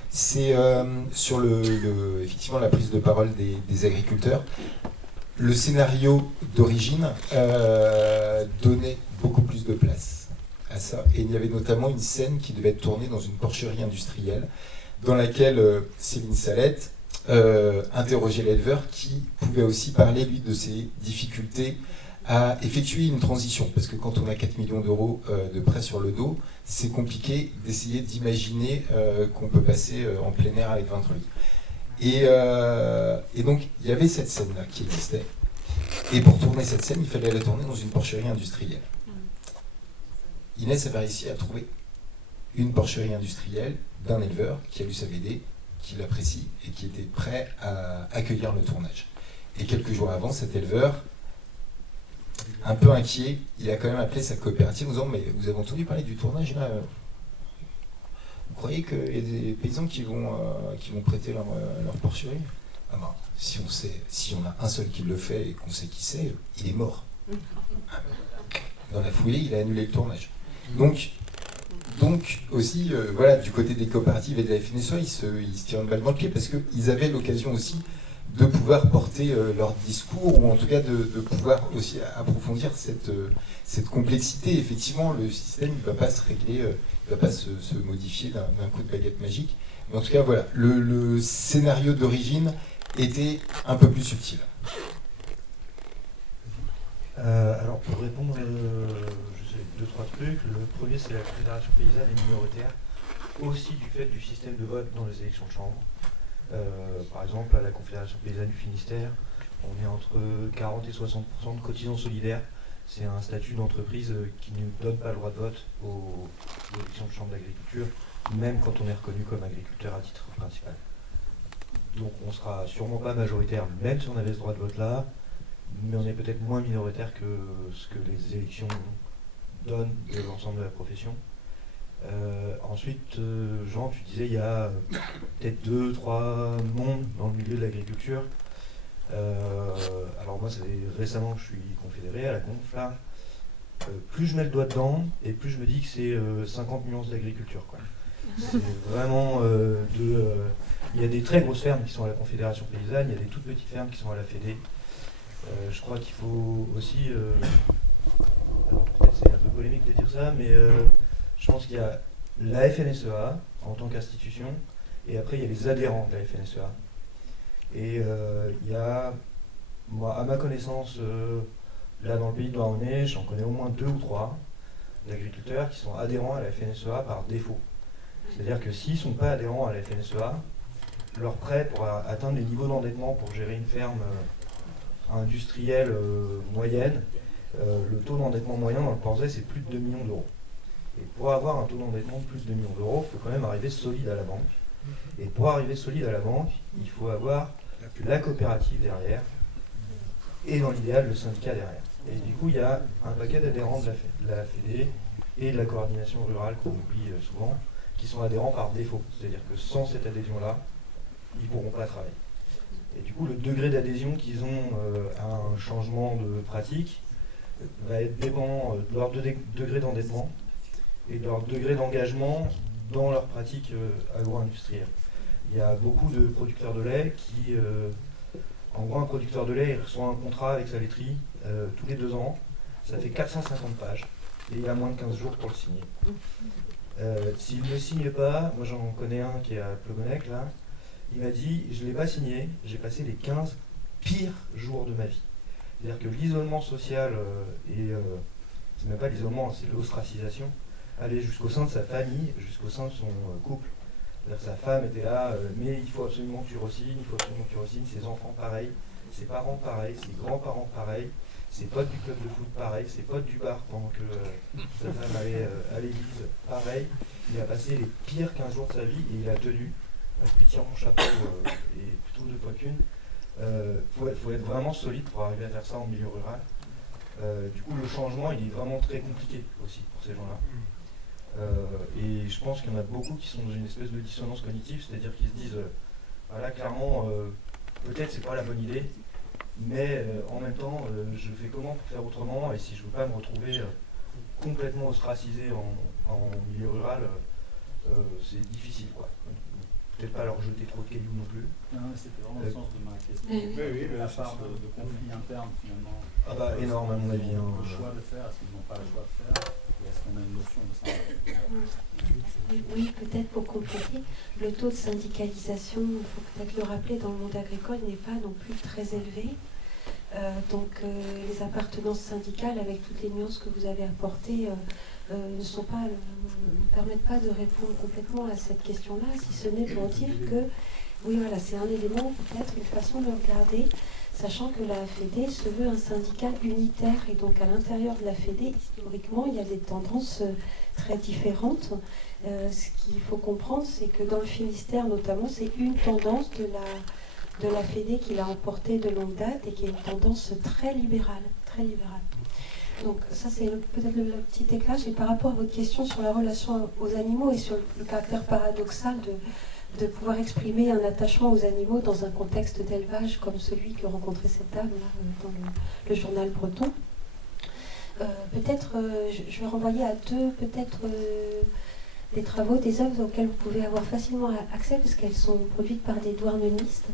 C'est sur effectivement la prise de parole des agriculteurs. Le scénario d'origine donnait beaucoup plus de place à ça. Et il y avait notamment une scène qui devait être tournée dans une porcherie industrielle dans laquelle Céline Salette interrogeait l'éleveur qui pouvait aussi parler, lui, de ses difficultés à effectuer une transition. Parce que quand on a 4 millions d'euros de prêts sur le dos, c'est compliqué d'essayer d'imaginer qu'on peut passer en plein air avec 20 trucs. Et donc, il y avait cette scène-là qui existait. Et pour tourner cette scène, il fallait la tourner dans une porcherie industrielle. Inès avait réussi à trouver une porcherie industrielle d'un éleveur qui a lu sa BD, qui l'apprécie et qui était prêt à accueillir le tournage. Et quelques jours avant, cet éleveur, un peu inquiet, il a quand même appelé sa coopérative en disant « Mais vous avez entendu parler du tournage là ? Vous croyez qu'il y a des paysans qui vont prêter leur porcherie ?» Ah ben, si on a un seul qui le fait et qu'on sait qui c'est, il est mort. Dans la foulée, il a annulé le tournage. Donc aussi, voilà, du côté des coopératives et de la FNSEA, ils se tirent une balle dans le pied parce qu'ils avaient l'occasion aussi de pouvoir porter leur discours, ou en tout cas de pouvoir aussi approfondir cette complexité. Effectivement, le système ne va pas se régler, il ne va pas se modifier d'un coup de baguette magique. Mais en tout cas, voilà, le scénario d'origine était un peu plus subtil. Alors pour répondre, je sais 2-3 trucs. Le premier, c'est la Confédération paysanne et minoritaire, aussi du fait du système de vote dans les élections de chambre. Par exemple, à la Confédération paysanne du Finistère, on est entre 40 et 60% de cotisants solidaires. C'est un statut d'entreprise qui ne donne pas le droit de vote aux élections de chambre d'agriculture, même quand on est reconnu comme agriculteur à titre principal. Donc on ne sera sûrement pas majoritaire, même si on avait ce droit de vote-là, mais on est peut-être moins minoritaire que ce que les élections donnent de l'ensemble de la profession. Ensuite, Jean, tu disais il y a peut-être 2-3 mondes dans le milieu de l'agriculture. Alors moi, c'est récemment que je suis confédéré à la conf là. Plus je mets le doigt dedans, et plus je me dis que c'est 50 nuances d'agriculture, quoi. C'est vraiment il y a des très grosses fermes qui sont à la Confédération paysanne, il y a des toutes petites fermes qui sont à la Fédé. Je crois qu'il faut aussi, alors peut-être c'est un peu polémique de dire ça, mais je pense qu'il y a la FNSEA en tant qu'institution, et après il y a les adhérents de la FNSEA. Et il y a, moi, à ma connaissance, là dans le pays de Douarnenez, j'en connais au moins 2 ou 3 d'agriculteurs qui sont adhérents à la FNSEA par défaut. C'est-à-dire que s'ils ne sont pas adhérents à la FNSEA, leur prêt pour atteindre les niveaux d'endettement pour gérer une ferme industrielle moyenne, le taux d'endettement moyen dans le Porzay, c'est plus de 2 millions d'euros. Et pour avoir un taux d'endettement de plus de 2 millions d'euros, il faut quand même arriver solide à la banque. Et pour arriver solide à la banque, il faut avoir la coopérative derrière, et dans l'idéal, le syndicat derrière. Et du coup, il y a un paquet d'adhérents de la Fédé et de la coordination rurale, qu'on oublie souvent, qui sont adhérents par défaut. C'est-à-dire que sans cette adhésion-là, ils ne pourront pas travailler. Et du coup, le degré d'adhésion qu'ils ont à un changement de pratique va être dépendant de leur degré d'endettement et de leur degré d'engagement dans leur pratique agro-industrielle. Il y a beaucoup de producteurs de lait qui, en gros, un producteur de lait, il reçoit un contrat avec sa laiterie tous les 2 ans. Ça fait 450 pages et il a moins de 15 jours pour le signer. S'il ne le signe pas, moi j'en connais un qui est à Plogonec là, il m'a dit, je ne l'ai pas signé, j'ai passé les 15 pires jours de ma vie. C'est-à-dire que l'isolement social, c'est même pas l'isolement, c'est l'ostracisation, allait jusqu'au sein de sa famille, jusqu'au sein de son couple. C'est-à-dire que sa femme était là, mais il faut absolument que tu re-signes, il faut absolument que tu re-signes, ses enfants pareil, ses parents pareil, ses grands-parents pareil, ses potes du club de foot pareil, ses potes du bar pendant que sa femme allait à l'église pareil. Il a passé les pires 15 jours de sa vie et il a tenu. Je lui tire mon chapeau et plutôt 2 points qu'une. Faut être vraiment solide pour arriver à faire ça en milieu rural. Du coup, le changement, il est vraiment très compliqué aussi pour ces gens-là. Et je pense qu'il y en a beaucoup qui sont dans une espèce de dissonance cognitive, c'est-à-dire qu'ils se disent, voilà, clairement, peut-être c'est pas la bonne idée, mais en même temps, je fais comment pour faire autrement, et si je veux pas me retrouver complètement ostracisé en milieu rural, c'est difficile, quoi. Peut-être pas leur jeter trop de cailloux non plus. C'était vraiment le sens de ma question. Oui, la part de conflit interne finalement. Ah bah énorme à mon avis. Le choix de faire, est-ce qu'ils n'ont pas le choix de faire? Est-ce qu'on a une notion de ça? Oui, peut-être pour compléter, le taux de syndicalisation, il faut peut-être le rappeler, dans le monde agricole n'est pas non plus très élevé. Donc les appartenances syndicales, avec toutes les nuances que vous avez apportées, ne permettent pas de répondre complètement à cette question-là, si ce n'est pour dire que, oui voilà, c'est un élément, peut-être une façon de regarder, sachant que la Fédé se veut un syndicat unitaire, et donc à l'intérieur de la Fédé, historiquement, il y a des tendances très différentes. Ce qu'il faut comprendre, c'est que dans le Finistère notamment, c'est une tendance de la Fédé qui l'a emportée de longue date et qui est une tendance très libérale, très libérale. Donc ça c'est peut-être le petit éclairage. Et par rapport à votre question sur la relation aux animaux et sur le caractère paradoxal de pouvoir exprimer un attachement aux animaux dans un contexte d'élevage comme celui que rencontrait cette dame là, dans le journal breton, peut-être je vais renvoyer à des travaux, des œuvres auxquelles vous pouvez avoir facilement accès parce qu'elles sont produites par des douarnenistes.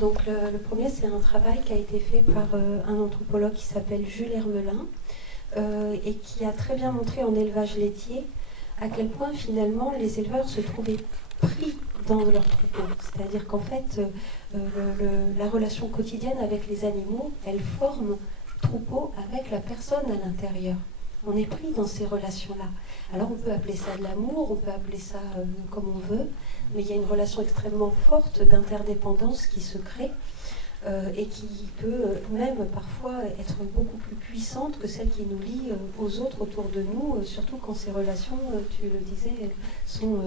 Donc le premier, c'est un travail qui a été fait par un anthropologue qui s'appelle Jules Hermelin et qui a très bien montré en élevage laitier à quel point finalement les éleveurs se trouvaient pris dans leur troupeau. C'est-à-dire qu'en fait, la relation quotidienne avec les animaux, elle forme troupeau avec la personne à l'intérieur. On est pris dans ces relations-là. Alors on peut appeler ça de l'amour, on peut appeler ça comme on veut, mais il y a une relation extrêmement forte d'interdépendance qui se crée et qui peut même parfois être beaucoup plus puissante que celle qui nous lie aux autres autour de nous, surtout quand ces relations, tu le disais, sont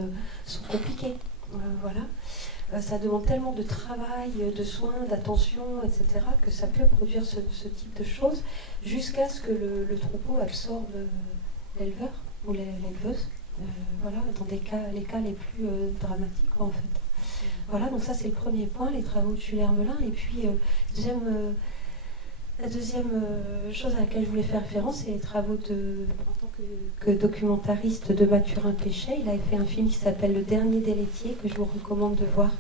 compliquées. Voilà. Ça demande tellement de travail, de soins, d'attention, etc., que ça peut produire ce type de choses jusqu'à ce que le troupeau absorbe l'éleveur ou l'éleveuse. Voilà, dans les cas les plus dramatiques, en fait. Voilà, donc ça c'est le premier point, les travaux de Jules Hermelin. Et puis, la deuxième chose à laquelle je voulais faire référence, c'est les travaux en tant que documentariste de Mathurin Péchet. Il a fait un film qui s'appelle Le Dernier des laitiers, que je vous recommande de voir,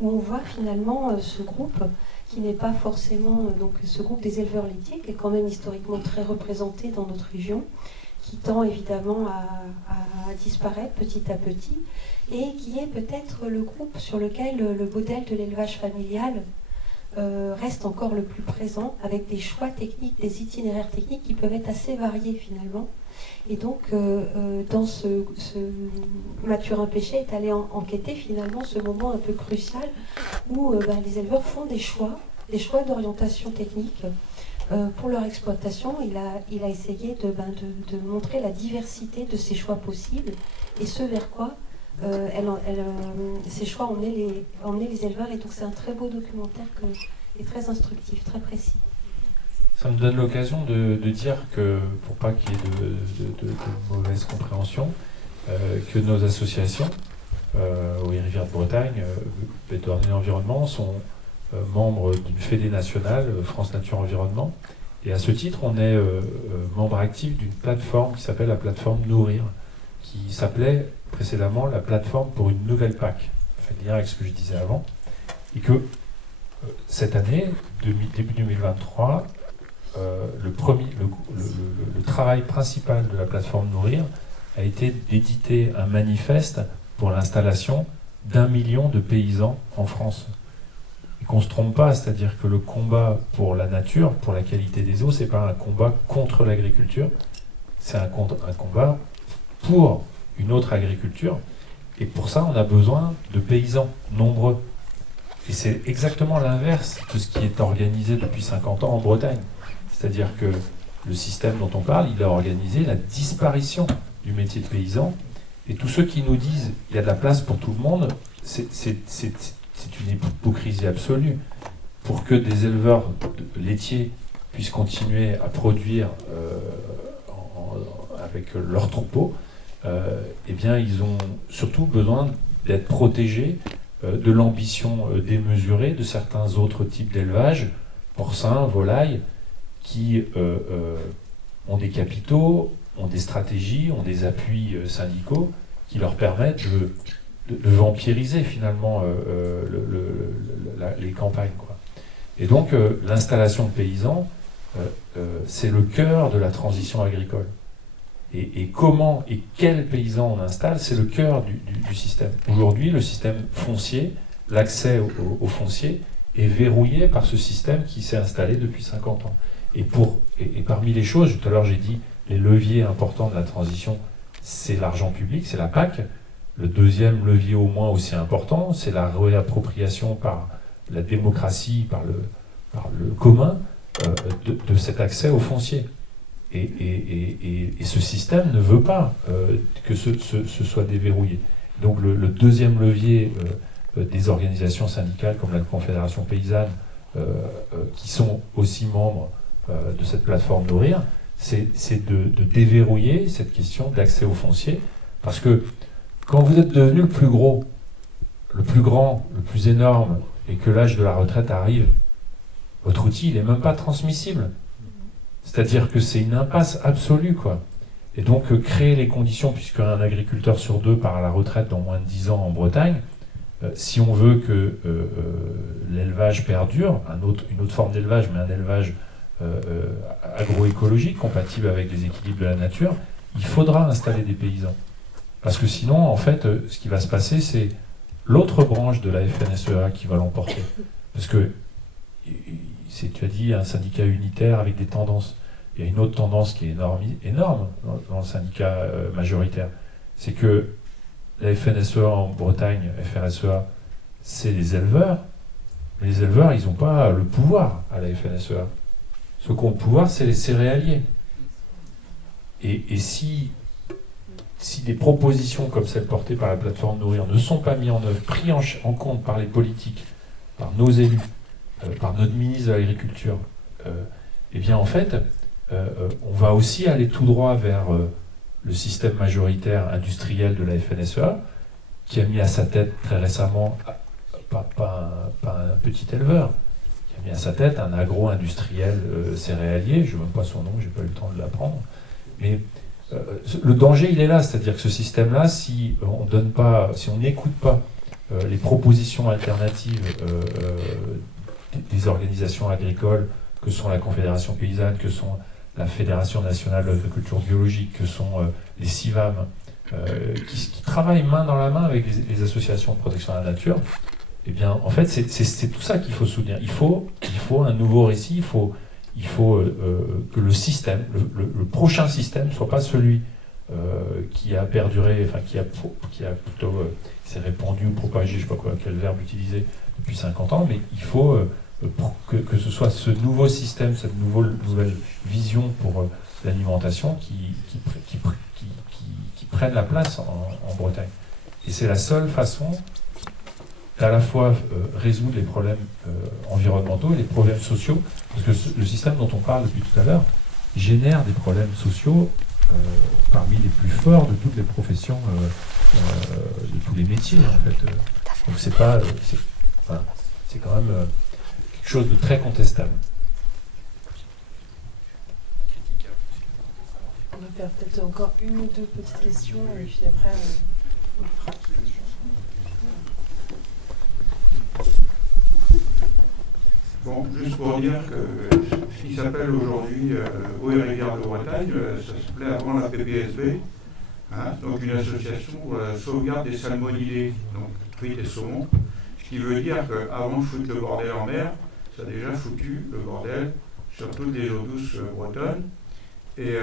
où on voit finalement ce groupe qui n'est pas forcément donc ce groupe des éleveurs laitiers, qui est quand même historiquement très représenté dans notre région, qui tend évidemment à disparaître petit à petit, et qui est peut-être le groupe sur lequel le modèle de l'élevage familial reste encore le plus présent, avec des choix techniques, des itinéraires techniques qui peuvent être assez variés finalement. Et donc, dans Mathurin Péchet est allé enquêter finalement ce moment un peu crucial où les éleveurs font des choix d'orientation technique pour leur exploitation. Il a essayé de montrer la diversité de ces choix possibles et ce vers quoi ces choix emmenaient les éleveurs. Et donc c'est un très beau documentaire et très instructif, très précis. Ça me donne l'occasion de dire que, pour pas qu'il y ait de mauvaise compréhension, que nos associations, aux Rivières de Bretagne, Béthorne et Environnement, sont membres d'une fédé nationale, France Nature Environnement. Et à ce titre, on est membre actif d'une plateforme qui s'appelle la plateforme Nourrir, qui s'appelait précédemment la plateforme pour une nouvelle PAC. Ça fait lien avec ce que je disais avant. Et que cette année, début 2023, le travail principal de la plateforme Nourrir a été d'éditer un manifeste pour l'installation d'1 million de paysans en France. Et qu'on ne se trompe pas, c'est-à-dire que le combat pour la nature, pour la qualité des eaux, c'est pas un combat contre l'agriculture, c'est un combat pour une autre agriculture. Et pour ça, on a besoin de paysans nombreux. Et c'est exactement l'inverse de ce qui est organisé depuis 50 ans en Bretagne. C'est-à-dire que le système dont on parle, il a organisé la disparition du métier de paysan. Et tous ceux qui nous disent qu'il y a de la place pour tout le monde, c'est une hypocrisie absolue. Pour que des éleveurs laitiers puissent continuer à produire avec leurs troupeaux, eh bien, ils ont surtout besoin d'être protégés de l'ambition démesurée de certains autres types d'élevage, porcins, volailles, qui ont des capitaux, ont des stratégies, ont des appuis syndicaux qui leur permettent de vampiriser finalement les campagnes, quoi. Et donc l'installation de paysans, c'est le cœur de la transition agricole. Et comment et quels paysans on installe, c'est le cœur du système. Aujourd'hui, le système foncier, l'accès au foncier est verrouillé par ce système qui s'est installé depuis 50 ans. Et parmi les choses, tout à l'heure j'ai dit, les leviers importants de la transition, c'est l'argent public, c'est la PAC. Le deuxième levier au moins aussi important, c'est la réappropriation par la démocratie, par le commun, de cet accès au foncier. Et ce système ne veut pas que ce soit déverrouillé. Donc le deuxième levier des organisations syndicales comme la Confédération paysanne, qui sont aussi membres de cette plateforme Nourrir, c'est de déverrouiller cette question d'accès au foncier. Parce que quand vous êtes devenu le plus gros, le plus grand, le plus énorme, et que l'âge de la retraite arrive, votre outil, il n'est même pas transmissible. C'est-à-dire que c'est une impasse absolue, quoi. Et donc, créer les conditions, puisqu'un agriculteur sur deux part à la retraite dans moins de 10 ans en Bretagne, si on veut que l'élevage perdure, une autre forme d'élevage, mais un élevage agroécologique, compatible avec les équilibres de la nature, il faudra installer des paysans. Parce que sinon, en fait, ce qui va se passer, c'est l'autre branche de la FNSEA qui va l'emporter. Parce que, tu as dit, un syndicat unitaire avec des tendances. Il y a une autre tendance qui est énorme dans le syndicat majoritaire. C'est que la FNSEA en Bretagne, FRSEA, c'est les éleveurs. Mais les éleveurs, ils n'ont pas le pouvoir à la FNSEA. Ceux qui ont le pouvoir, c'est les céréaliers. Et si des propositions comme celles portées par la plateforme Nourrir ne sont pas mises en œuvre, prises en compte par les politiques, par nos élus, par notre ministre de l'Agriculture, eh bien en fait, on va aussi aller tout droit vers le système majoritaire industriel de la FNSEA, qui a mis à sa tête très récemment, pas un petit éleveur, qui a mis à sa tête un agro-industriel céréalier, je ne sais même pas son nom, je n'ai pas eu le temps de l'apprendre, mais le danger, il est là, c'est-à-dire que ce système-là, si on n'écoute pas les propositions alternatives des organisations agricoles, que sont la Confédération paysanne, que sont la Fédération nationale de l'agriculture biologique, que sont les CIVAM, qui travaillent main dans la main avec les associations de protection de la nature, eh bien, en fait, c'est tout ça qu'il faut soutenir. Il faut un nouveau récit, il faut que le système, le prochain système, ne soit pas celui qui a perduré, enfin qui a plutôt s'est répandu ou propagé, je ne sais pas quel verbe utiliser, depuis 50 ans, mais il faut que ce soit ce nouveau système, cette nouvelle vision pour l'alimentation qui prenne la place en Bretagne. Et c'est la seule façon d'à la fois résoudre les problèmes environnementaux et les problèmes sociaux, parce que le système dont on parle depuis tout à l'heure génère des problèmes sociaux parmi les plus forts de toutes les professions, de tous les métiers en fait. Donc c'est quand même quelque chose de très contestable. On va faire peut-être encore une ou deux petites questions et puis après on fera. Bon, juste pour dire que ce qui s'appelle aujourd'hui Eau et Rivières de Bretagne, ça s'appelait avant la PPSB, donc une association sauvegarde des salmonidés, donc truites et saumons, ce qui veut dire qu'avant de foutre le bordel en mer, ça a déjà foutu le bordel sur toutes les eaux douces bretonnes. Et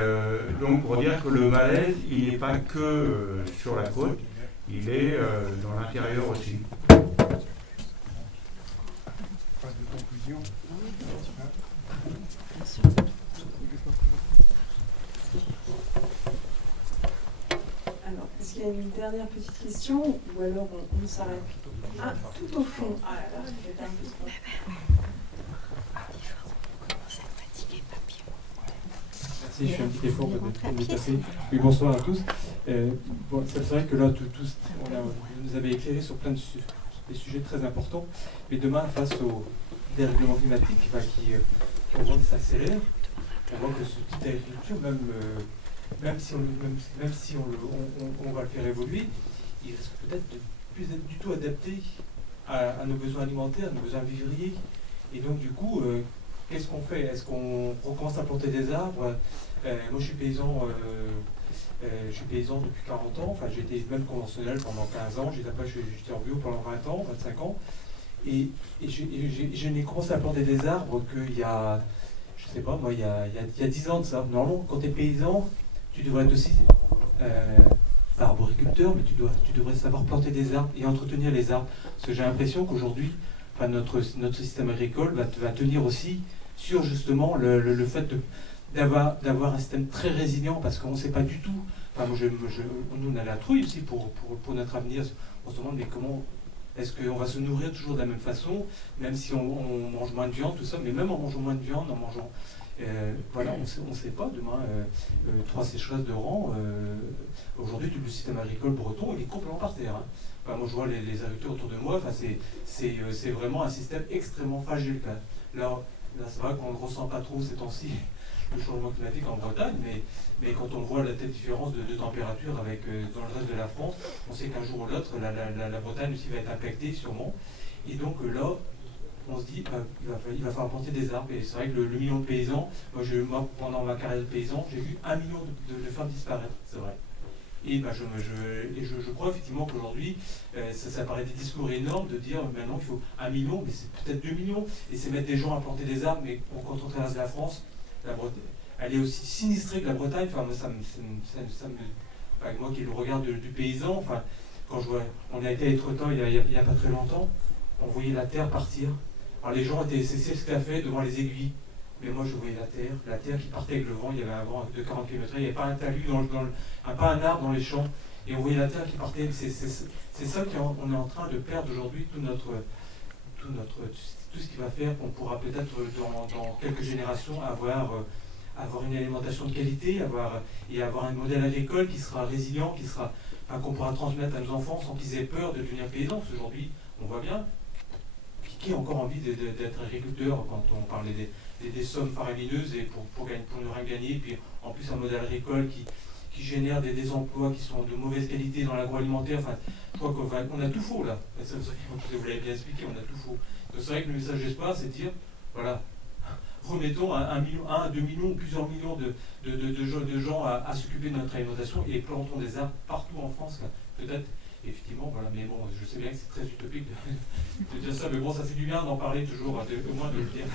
donc pour dire que le malaise, il n'est pas que sur la côte, il est dans l'intérieur aussi. Alors, est-ce qu'il y a une dernière petite question ou alors on s'arrête? Ah, tout au fond. Ah là là, c'était un peu trop. Merci, je fais un petit effort de taper. Oui, bonsoir à tous. Bon, c'est vrai que là, vous nous avez éclairé sur plein de sujets très importants. Mais demain, face au dérèglement climatique qui s'accélère, on voit que ce type d'agriculture, même si on va le faire évoluer, il risque peut-être de plus être du tout adapté à nos besoins alimentaires, à nos besoins vivriers. Et donc du coup, qu'est-ce qu'on fait? Est-ce qu'on recommence à planter des arbres? Moi je suis paysan depuis 40 ans, enfin j'ai été même conventionnel pendant 15 ans, j'étais en bio pendant 20 ans, 25 ans. Et je n'ai commencé à planter des arbres qu'il y a, je sais pas moi, il y a 10 ans de ça. Normalement, quand tu es paysan, tu devrais être aussi arboriculteur, mais tu devrais savoir planter des arbres et entretenir les arbres. Parce que j'ai l'impression qu'aujourd'hui, notre système agricole va tenir aussi sur justement le fait d'avoir un système très résilient, parce qu'on ne sait pas du tout. Enfin, nous on a la trouille aussi pour notre avenir. On se demande mais comment est-ce qu'on va se nourrir toujours de la même façon, même si on mange moins de viande, tout ça, mais même en mangeant moins de viande, en mangeant... voilà, on ne sait pas, demain, 3 sécheresses de rang, aujourd'hui, tout le système agricole breton, il est complètement par terre. Hein. Enfin, moi, je vois les agriculteurs autour de moi, enfin, c'est vraiment un système extrêmement fragile. Là, c'est vrai qu'on ne le ressent pas trop ces temps-ci, le changement climatique en Bretagne, mais quand on voit la telle différence de température avec dans le reste de la France, on sait qu'un jour ou l'autre, la Bretagne aussi va être impactée sûrement. Et donc là, on se dit, il va falloir planter des arbres. Et c'est vrai que le million de paysans, moi pendant ma carrière de paysan, j'ai vu 1 million de fermes disparaître, c'est vrai. Et je crois effectivement qu'aujourd'hui, ça paraît des discours énormes de dire maintenant il faut 1 million, mais c'est peut-être 2 millions, et c'est mettre des gens à planter des arbres, mais quand on traverse la France, la Bretagne, elle est aussi sinistrée que la Bretagne. Enfin, moi qui le regarde du paysan, enfin, quand on a été à Étretat il n'y a pas très longtemps, on voyait la terre partir. Alors les gens étaient s'esclaffaient devant les aiguilles. Mais moi je voyais la terre qui partait avec le vent. Il y avait un vent de 40 km/h, il n'y avait pas un talus, pas un arbre dans les champs. Et on voyait la terre qui partait. C'est ça qu'on est en train de perdre aujourd'hui, tout ce qui va faire qu'on pourra peut-être dans quelques générations avoir une alimentation de qualité, avoir un modèle agricole qui sera résilient, qu'on pourra transmettre à nos enfants sans qu'ils aient peur de devenir paysans. Parce qu'aujourd'hui, on voit bien qui a encore envie d'être agriculteur quand on parle des sommes faramineuses et pour ne rien gagner, puis en plus un modèle agricole qui génère des emplois qui sont de mauvaise qualité dans l'agroalimentaire. Enfin, je crois qu'on a tout faux là. Vous l'avez bien expliqué, on a tout faux. Donc c'est vrai que le message d'espoir, c'est de dire, voilà, remettons 1 million, 1 à 2 millions, plusieurs millions de gens à s'occuper de notre alimentation et plantons des arbres partout en France, peut-être. Effectivement, voilà, mais bon, je sais bien que c'est très utopique de dire ça, mais bon, ça fait du bien d'en parler toujours, au moins de le dire.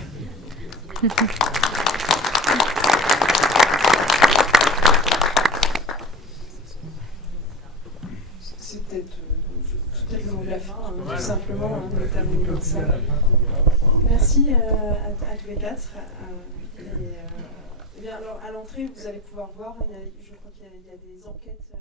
C'est peut-être le mot de la fin, tout simplement, de terminer comme ça. Merci à tous les quatre. Et bien, alors, à l'entrée, vous allez pouvoir voir, je crois qu'il y a des enquêtes.